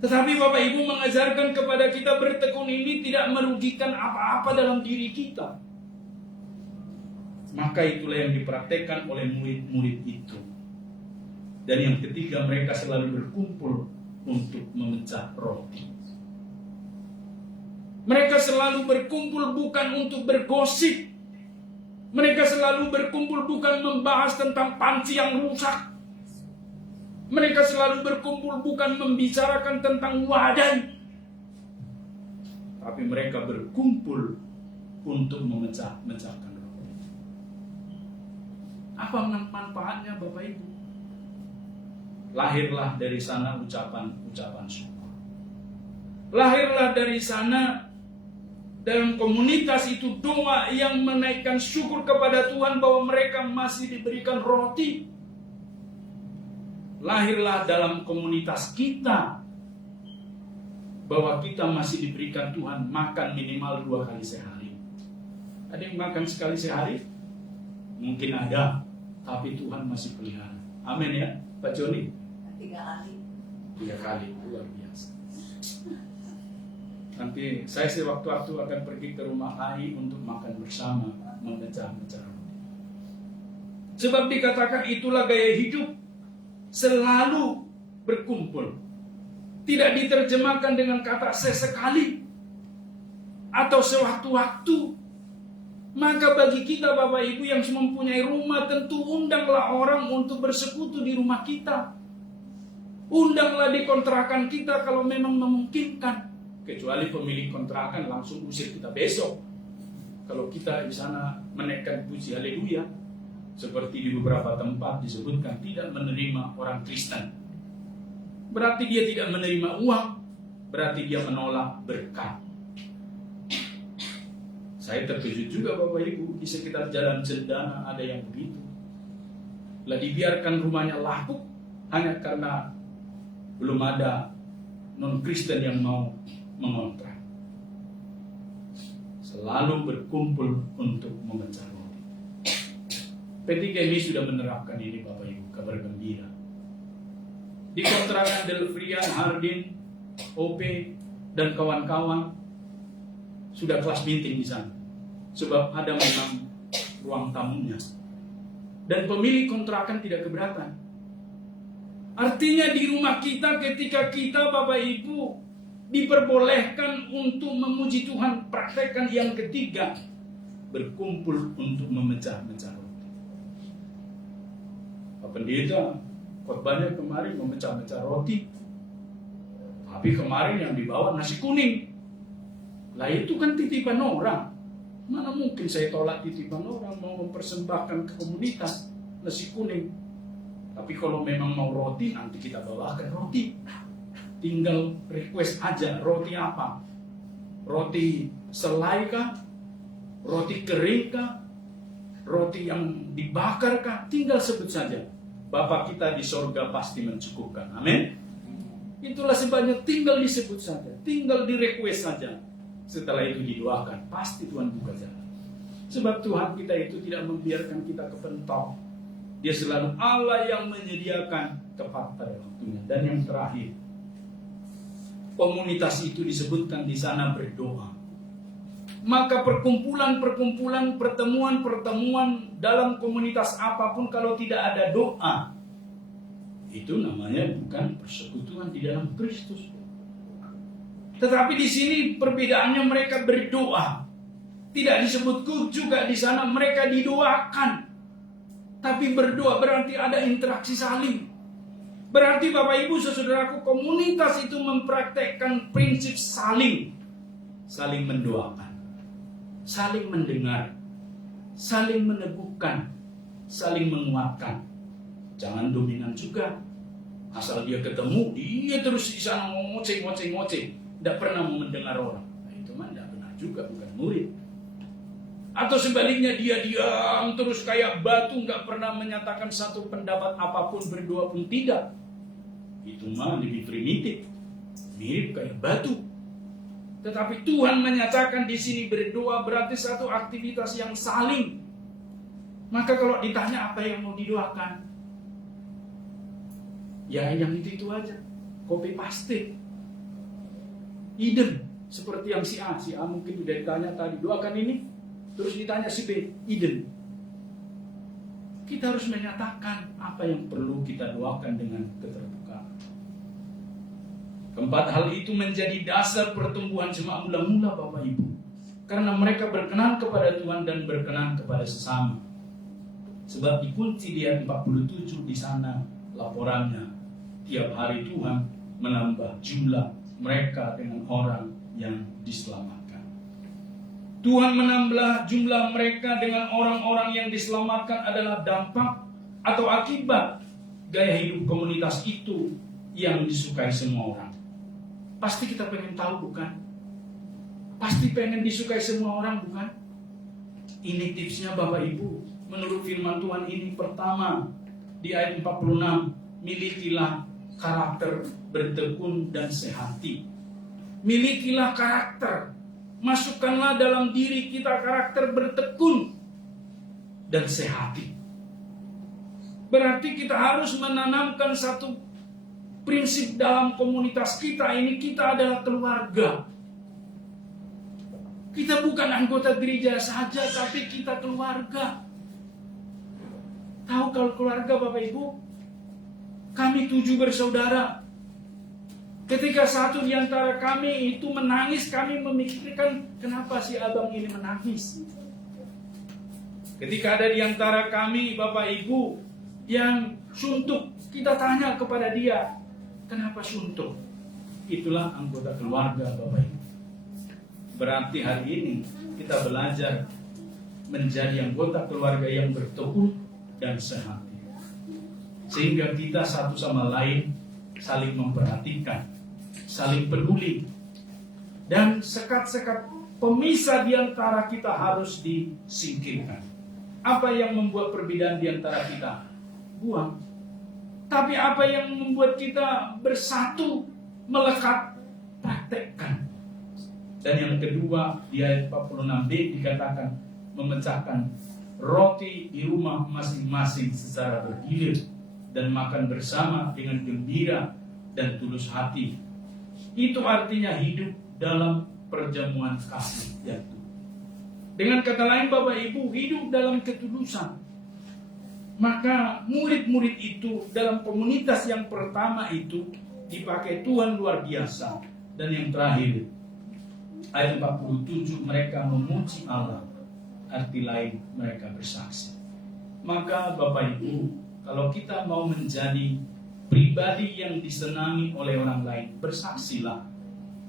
Tetapi Bapak Ibu mengajarkan kepada kita bertekun ini tidak merugikan apa-apa dalam diri kita. Maka itulah yang dipraktekkan oleh murid-murid itu. Dan yang ketiga, mereka selalu berkumpul untuk memecah roti. Mereka selalu berkumpul bukan untuk bergosip. Mereka selalu berkumpul bukan membahas tentang panci yang rusak. Mereka selalu berkumpul bukan membicarakan tentang wadai. Tapi mereka berkumpul untuk memecahkan roti. Apa manfaatnya Bapak Ibu? Lahirlah dari sana ucapan syukur. Lahirlah dari sana dalam komunitas itu doa yang menaikkan syukur kepada Tuhan bahwa mereka masih diberikan roti. Lahirlah dalam komunitas kita bahwa kita masih diberikan Tuhan makan minimal 2 kali sehari. Ada yang makan sekali sehari? Mungkin ada, tapi Tuhan masih pelihara. Amin ya, Pak Joni? 3 kali. 3 kali, luar biasa. Nanti saya sewaktu-waktu akan pergi ke rumah Ai untuk makan bersama, memecah-mecah roti. Sebab dikatakan itulah gaya hidup, selalu berkumpul. Tidak diterjemahkan dengan kata sesekali atau sewaktu-waktu. Maka bagi kita Bapak Ibu yang mempunyai rumah, tentu undanglah orang untuk bersekutu di rumah kita. Undanglah di kontrakan kita kalau memang memungkinkan. Kecuali pemilik kontrakan langsung usir kita besok. Kalau kita di sana menaikkan puji haleluya, seperti di beberapa tempat disebutkan tidak menerima orang Kristen. Berarti dia tidak menerima uang, berarti dia menolak berkat. Saya terkejut juga Bapak Ibu, di sekitar Jalan Cendana ada yang begitu. Lah dibiarkan rumahnya laku hanya karena belum ada non-Kristen yang mau mengontrak. Selalu berkumpul untuk memecah roti. P3 ini sudah menerapkan ini Bapak Ibu, kabar gembira. Di kontrakan Delvrian, Hardin, OP, dan kawan-kawan sudah kelas meeting di sana. Sebab ada memang ruang tamunya. Dan pemilik kontrakan tidak keberatan. Artinya di rumah kita ketika kita Bapak Ibu diperbolehkan untuk memuji Tuhan, praktekkan yang ketiga, berkumpul untuk memecah-mecah roti. Pak Pendeta, khotbahnya kemarin memecah-mecah roti. Tapi kemarin yang dibawa nasi kuning. Lah itu kan titipan orang. Mana mungkin saya tolak titipan orang, mau mempersembahkan ke komunitas nasi kuning. Tapi kalau memang mau roti, nanti kita bawakan roti. Tinggal request aja, roti apa? Roti selai kah? Roti kering kah? Roti yang dibakar kah? Tinggal sebut saja. Bapa kita di sorga pasti mencukupkan. Amin. Itulah sebabnya tinggal disebut saja, tinggal di request saja. Setelah itu didoakan, pasti Tuhan buka jalan. Sebab Tuhan kita itu tidak membiarkan kita kepentok. Dia selalu Allah yang menyediakan tepat pada waktunya. Dan yang terakhir, komunitas itu disebutkan di sana berdoa. Maka perkumpulan-perkumpulan, pertemuan-pertemuan dalam komunitas apapun kalau tidak ada doa, itu namanya bukan persekutuan di dalam Kristus. Tetapi di sini perbedaannya mereka berdoa. Tidak disebutku juga di sana mereka didoakan. Tapi berdoa berarti ada interaksi saling. Berarti Bapak Ibu saudaraku, komunitas itu mempraktekkan prinsip saling mendoakan, saling mendengar, saling meneguhkan, saling menguatkan. Jangan dominan juga. Asal dia ketemu, dia terus di sana ngoceh. Tidak pernah mendengar orang. Nah, itu mah tidak benar juga, bukan murid. Atau sebaliknya dia diam terus kayak batu, nggak pernah menyatakan satu pendapat apapun, berdoa pun tidak. Itu mah lebih primitif, mirip kayak batu. Tetapi Tuhan menyatakan di sini berdoa berarti satu aktivitas yang saling. Maka kalau ditanya apa yang mau didoakan, ya yang itu aja, copy paste. Iden, seperti yang si A mungkin sudah ditanya tadi, doakan ini, terus ditanya si B, Iden. kita harus menyatakan apa yang perlu kita doakan dengan keterbukaan. Keempat hal itu menjadi dasar pertumbuhan jemaat mula-mula Bapak Ibu. Karena mereka berkenan kepada Tuhan dan berkenan kepada sesama. Sebab dikunci di ayat 47 di sana laporannya. Tiap hari Tuhan menambah jumlah mereka dengan orang yang diselamatkan. Tuhan menambah jumlah mereka dengan orang-orang yang diselamatkan adalah dampak atau akibat gaya hidup komunitas itu yang disukai semua orang. Pasti kita pengen tahu bukan? Pasti pengen disukai semua orang bukan? Ini tipsnya Bapak Ibu. Menurut firman Tuhan ini pertama di ayat 46, milikilah karakter bertekun dan sehati. Milikilah karakter. Masukkanlah dalam diri kita karakter bertekun dan sehati. Berarti kita harus menanamkan satu prinsip dalam komunitas kita ini, kita adalah keluarga. Kita bukan anggota gereja saja, tapi kita keluarga. Tahu kalau keluarga Bapak Ibu? Kami 7 bersaudara. Ketika satu di antara kami itu menangis, kami memikirkan kenapa si abang ini menangis. Ketika ada di antara kami Bapak Ibu yang suntuk, kita tanya kepada dia, kenapa suntuk? Itulah anggota keluarga Bapak Ibu. Berarti hari ini kita belajar menjadi anggota keluarga yang bertekun dan sehati. Sehingga kita satu sama lain saling memperhatikan, saling peduli, dan sekat-sekat pemisah di antara kita harus disingkirkan. Apa yang membuat perbedaan di antara kita? Buang. Tapi apa yang membuat kita bersatu, melekat, praktekkan. Dan yang kedua, di ayat 46b dikatakan memecahkan roti di rumah masing-masing secara bergilir dan makan bersama dengan gembira dan tulus hati. Itu artinya hidup dalam perjamuan kasih yang itu. Dengan kata lain Bapak Ibu, hidup dalam ketulusan. Maka murid-murid itu dalam komunitas yang pertama itu dipakai Tuhan luar biasa. Dan yang terakhir, ayat 47, mereka memuji Allah. Arti lain, mereka bersaksi. Maka Bapak Ibu, kalau kita mau menjadi pribadi yang disenangi oleh orang lain, bersaksilah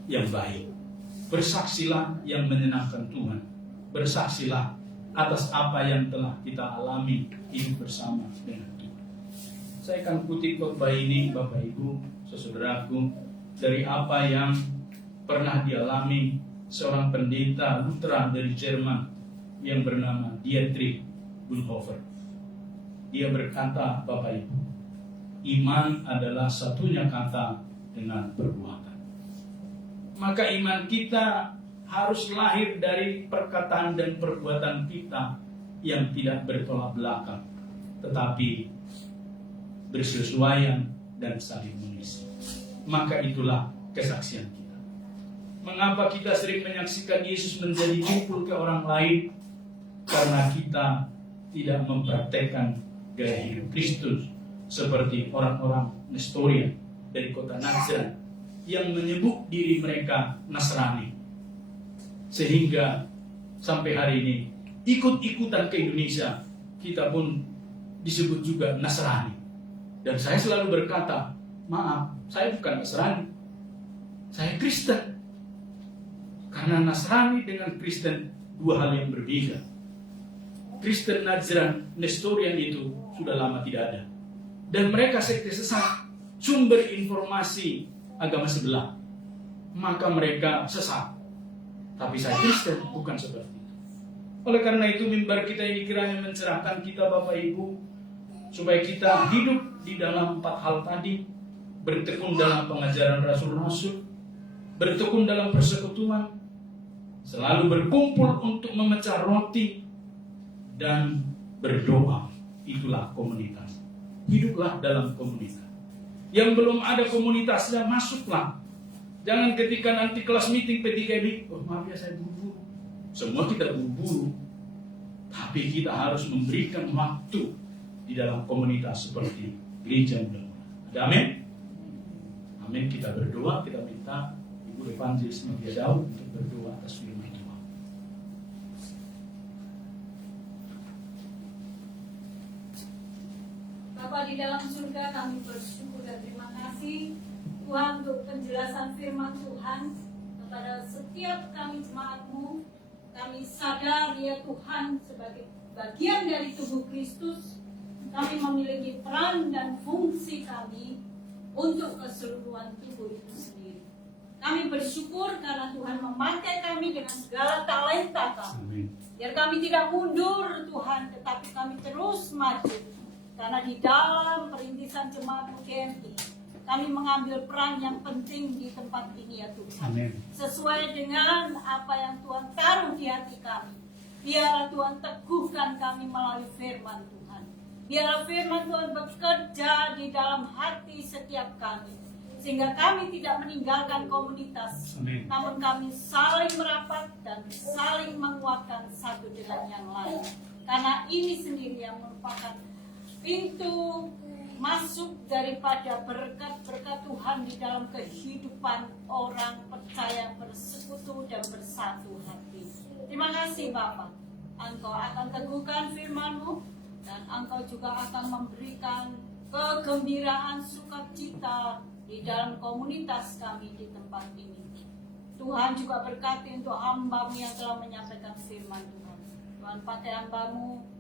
yang baik. Bersaksilah yang menyenangkan Tuhan. Bersaksilah atas apa yang telah kita alami hidup bersama dengan Tuhan. Saya akan kutip khotbah ini Bapak Ibu, saudaraku, dari apa yang pernah dialami seorang pendeta Lutheran dari Jerman yang bernama Dietrich Bonhoeffer. Dia berkata, Bapak Ibu, iman adalah satunya kata dengan perbuatan. Maka iman kita harus lahir dari perkataan dan perbuatan kita yang tidak bertolak belakang, tetapi bersesuaian dan saling mengisi. Maka itulah kesaksian kita. Mengapa kita sering menyaksikan Yesus menjadi kumpul ke orang lain? Karena kita tidak mempraktekkan gaya hidup Kristus seperti orang-orang Nestorian dari kota Nazareth yang menyebut diri mereka Nasrani. Sehingga sampai hari ini ikut-ikutan ke Indonesia, kita pun disebut juga Nasrani. Dan saya selalu berkata, maaf, saya bukan Nasrani, saya Kristen. Karena Nasrani dengan Kristen dua hal yang berbeda. Kristen Nazarene Nestorian itu sudah lama tidak ada. Dan mereka sekte sesat, sumber informasi agama sebelah. Maka mereka sesat. Tapi saya Kristen, bukan seperti itu. Oleh karena itu mimbar kita ini kiranya mencerahkan kita Bapak Ibu, supaya kita hidup di dalam 4 hal tadi. Bertekun dalam pengajaran Rasul-Rasul, bertekun dalam persekutuan, selalu berkumpul untuk memecah roti, dan berdoa. Itulah komunitas. Hiduplah dalam komunitas. Yang belum ada komunitasnya, masuklah. Jangan ketika nanti kelas meeting P3B, oh maaf ya saya buru-buru. Semua kita buru-buru. Tapi kita harus memberikan waktu di dalam komunitas seperti gereja muda. Ada amin? Amin. Kita berdoa, kita minta Ibu Evangelis Maria Daud untuk berdoa atas firman Tuhan. Bapa di dalam surga, kami bersyukur dan terima kasih Tuhan untuk penjelasan firman Tuhan kepada setiap kami jemaat-Mu. Kami sadar ya Tuhan sebagai bagian dari tubuh Kristus, kami memiliki peran dan fungsi kami untuk keseluruhan tubuh itu sendiri. Kami bersyukur karena Tuhan memakai kami dengan segala talenta kami. Biar kami tidak mundur Tuhan, tetapi kami terus maju. Karena di dalam perintisan jemaat GMI, kami mengambil peran yang penting di tempat ini ya Tuhan. Amin. Sesuai dengan apa yang Tuhan taruh di hati kami. Biarlah Tuhan teguhkan kami melalui firman Tuhan. Biarlah firman Tuhan bekerja di dalam hati setiap kami. Sehingga kami tidak meninggalkan komunitas. Amin. Namun kami saling merapat dan saling menguatkan satu dengan yang lain. Karena ini sendiri yang merupakan pintu masuk daripada berkat-berkat Tuhan di dalam kehidupan orang percaya bersekutu dan bersatu hati. Terima kasih Bapak. Engkau akan teguhkan firman-Mu dan Engkau juga akan memberikan kegembiraan sukacita di dalam komunitas kami di tempat ini. Tuhan juga berkati untuk hamba-Mu yang telah menyampaikan firman Tuhan. Tuhan pakai hamba-Mu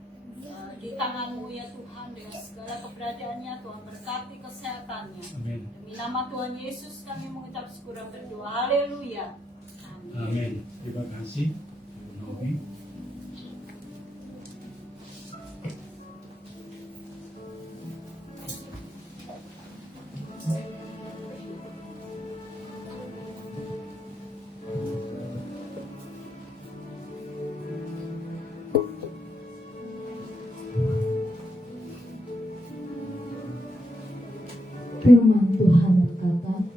di tangan-Mu ya Tuhan, dengan segala keberadaannya. Tuhan berkati kesehatannya. Amin. Demi nama Tuhan Yesus kami mengucap syukur dan berdoa. Haleluya. Amin. Amin. Terima kasih, Ibu Novi. Firman Tuhan berkata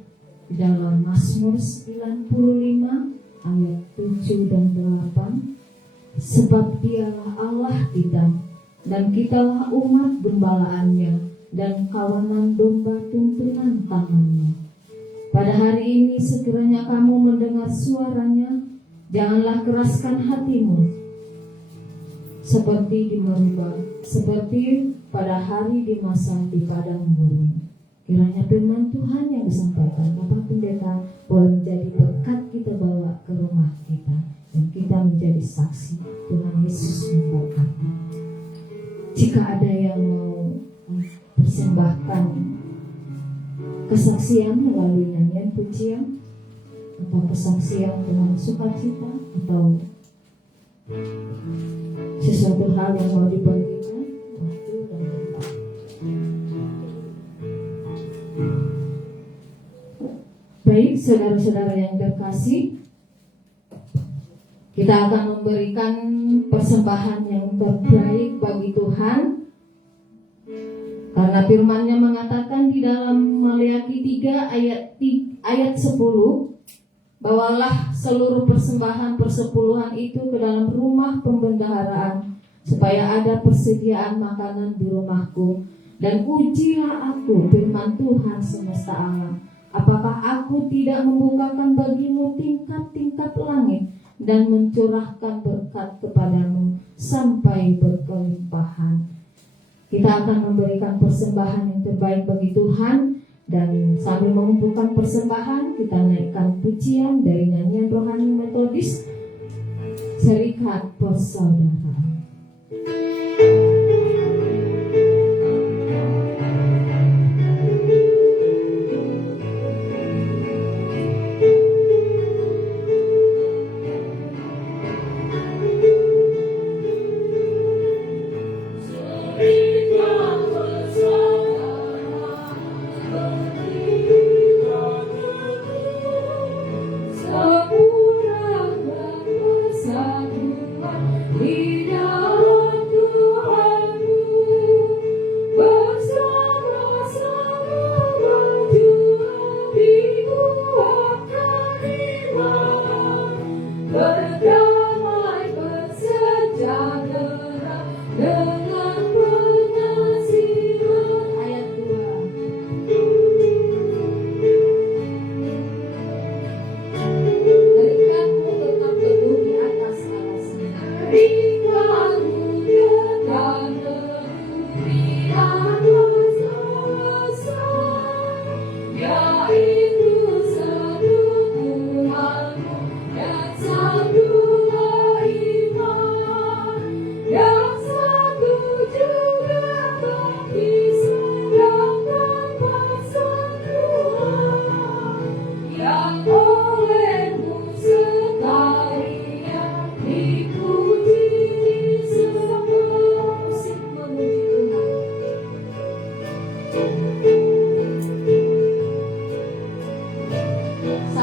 di dalam Mazmur 95 ayat 7 dan 8, sebab Dialah Allah kita dan kitalah umat gembalaannya dan kawanan domba tuntunan tangannya. Pada hari ini sekiranya kamu mendengar suaranya, janganlah keraskan hatimu seperti di Meribah, seperti pada hari di masa di padang gurun. Kiranya firman Tuhan yang disampaikan Bapak Pendeta boleh menjadi berkat kita bawa ke rumah kita, dan kita menjadi saksi. Tuhan Yesus memberkati. Jika ada yang mau persembahkan kesaksian melalui nyanyian pujian atau kesaksian dengan sukacita atau sesuatu hal yang mau dibagikan, waktu dan tempat. Baik, saudara-saudara yang terkasih, kita akan memberikan persembahan yang terbaik bagi Tuhan. Karena firman-Nya mengatakan di dalam Maleakhi 3 ayat 10, bawalah seluruh persembahan persepuluhan itu ke dalam rumah pembendaharaan, supaya ada persediaan makanan di rumahku. Dan ujilah aku, firman Tuhan semesta alam, apakah aku tidak membukakan bagimu tingkap-tingkap langit dan mencurahkan berkat kepadamu sampai berkelimpahan. Kita akan memberikan persembahan yang terbaik bagi Tuhan, dan sambil mengumpulkan persembahan kita naikkan pujian dari nyanyian rohani Metodis Serikat Persaudaraan. Di dalam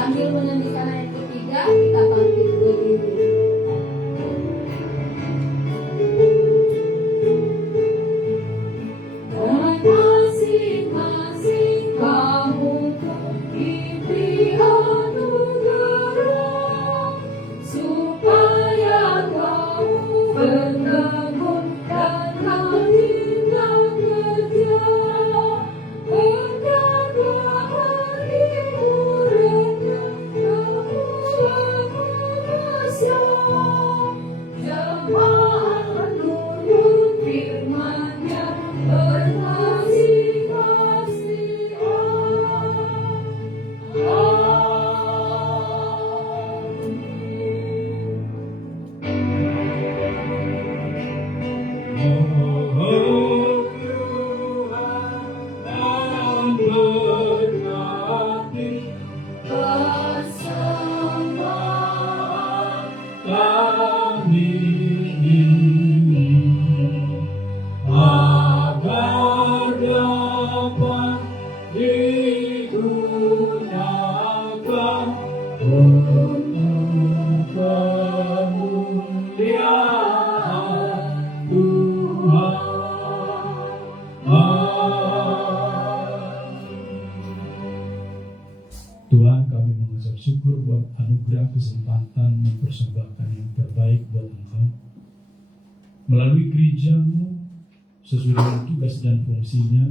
Sambil menyanyikan ayat ketiga, kita bangkit berdiri. Masing-masing kamu diberi anugerah supaya kamu bertekun dan rajin bekerja menjaga hari muridnya kamu manusia. Jemaat menurut firman-Nya berkasih-kasih. Agar dapat digunakan untuk kemuliaan Tuhan. Tuhan, kami mengucap syukur buat anugerah kesempatan mempersembahkan yang terbaik buat Engkau melalui gereja-Mu sesuai dengan tugas dan fungsinya,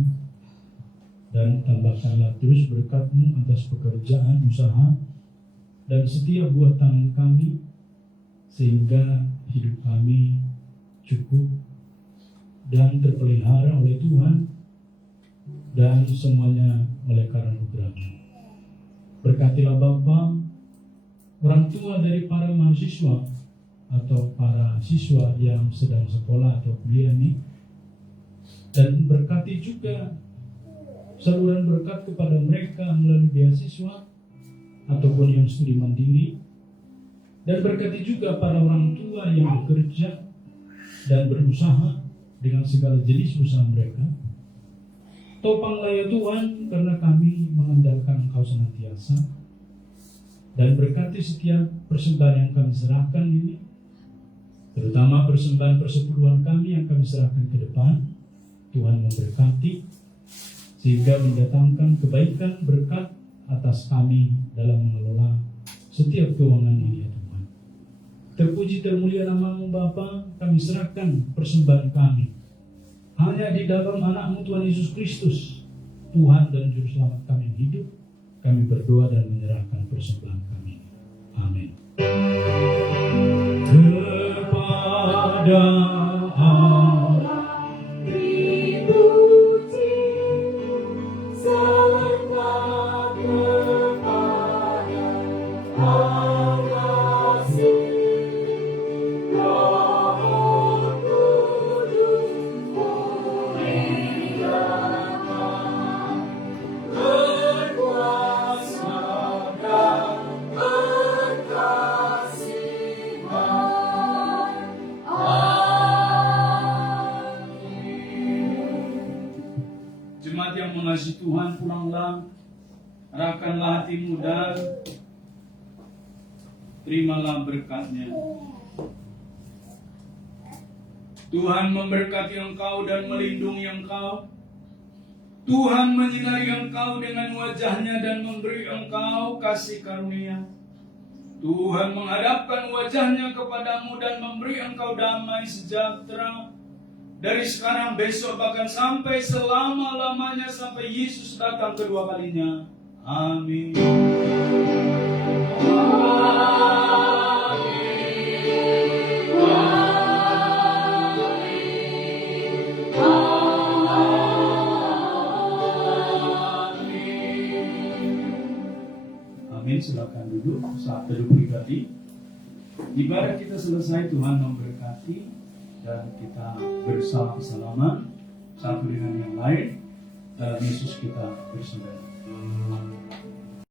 dan tambahkanlah terus berkat-Mu atas pekerjaan, usaha, dan setiap buah tangan kami, sehingga hidup kami cukup dan terpelihara oleh Tuhan, dan semuanya oleh karena anugerah-Mu. Berkatilah Bapa, orang tua dari para mahasiswa atau para siswa yang sedang sekolah atau kuliah ini, dan berkati juga saluran berkat kepada mereka melalui beasiswa ataupun yang studi mandiri, dan berkati juga para orang tua yang bekerja dan berusaha dengan segala jenis usaha mereka. Topanglah ya Tuhan, karena kami mengandalkan Engkau senantiasa, dan berkati setiap persembahan yang kami serahkan ini, terutama persembahan persepuluhan kami yang kami serahkan ke depan. Tuhan memberkati sehingga mendatangkan kebaikan berkat atas kami dalam mengelola setiap keuangan ini ya Tuhan. Terpuji termulia nama-Mu Bapa, kami serahkan persembahan kami hanya di dalam anak-Mu Tuhan Yesus Kristus, Tuhan dan Juru Selamat kami yang hidup. Kami berdoa dan menyerahkan persembahan kami. Amin. Kepada Jemaat yang mengasihi Tuhan, pulanglah, arahkanlah hatimu dan terimalah berkat-Nya. Tuhan memberkati engkau dan melindungi engkau. Tuhan menyinari engkau dengan wajah-Nya dan memberi engkau kasih karunia. Tuhan menghadapkan wajah-Nya kepadamu dan memberi engkau damai sejahtera dari sekarang, besok, bahkan sampai selama-lamanya, sampai Yesus datang kedua kalinya. Amin. Amin. Silakan duduk saat teduh pribadi. Ibadah kita selesai, Tuhan memberkati, dan kita bersama salaman satu dengan yang lain. Dalam Yesus kita bersembahyang.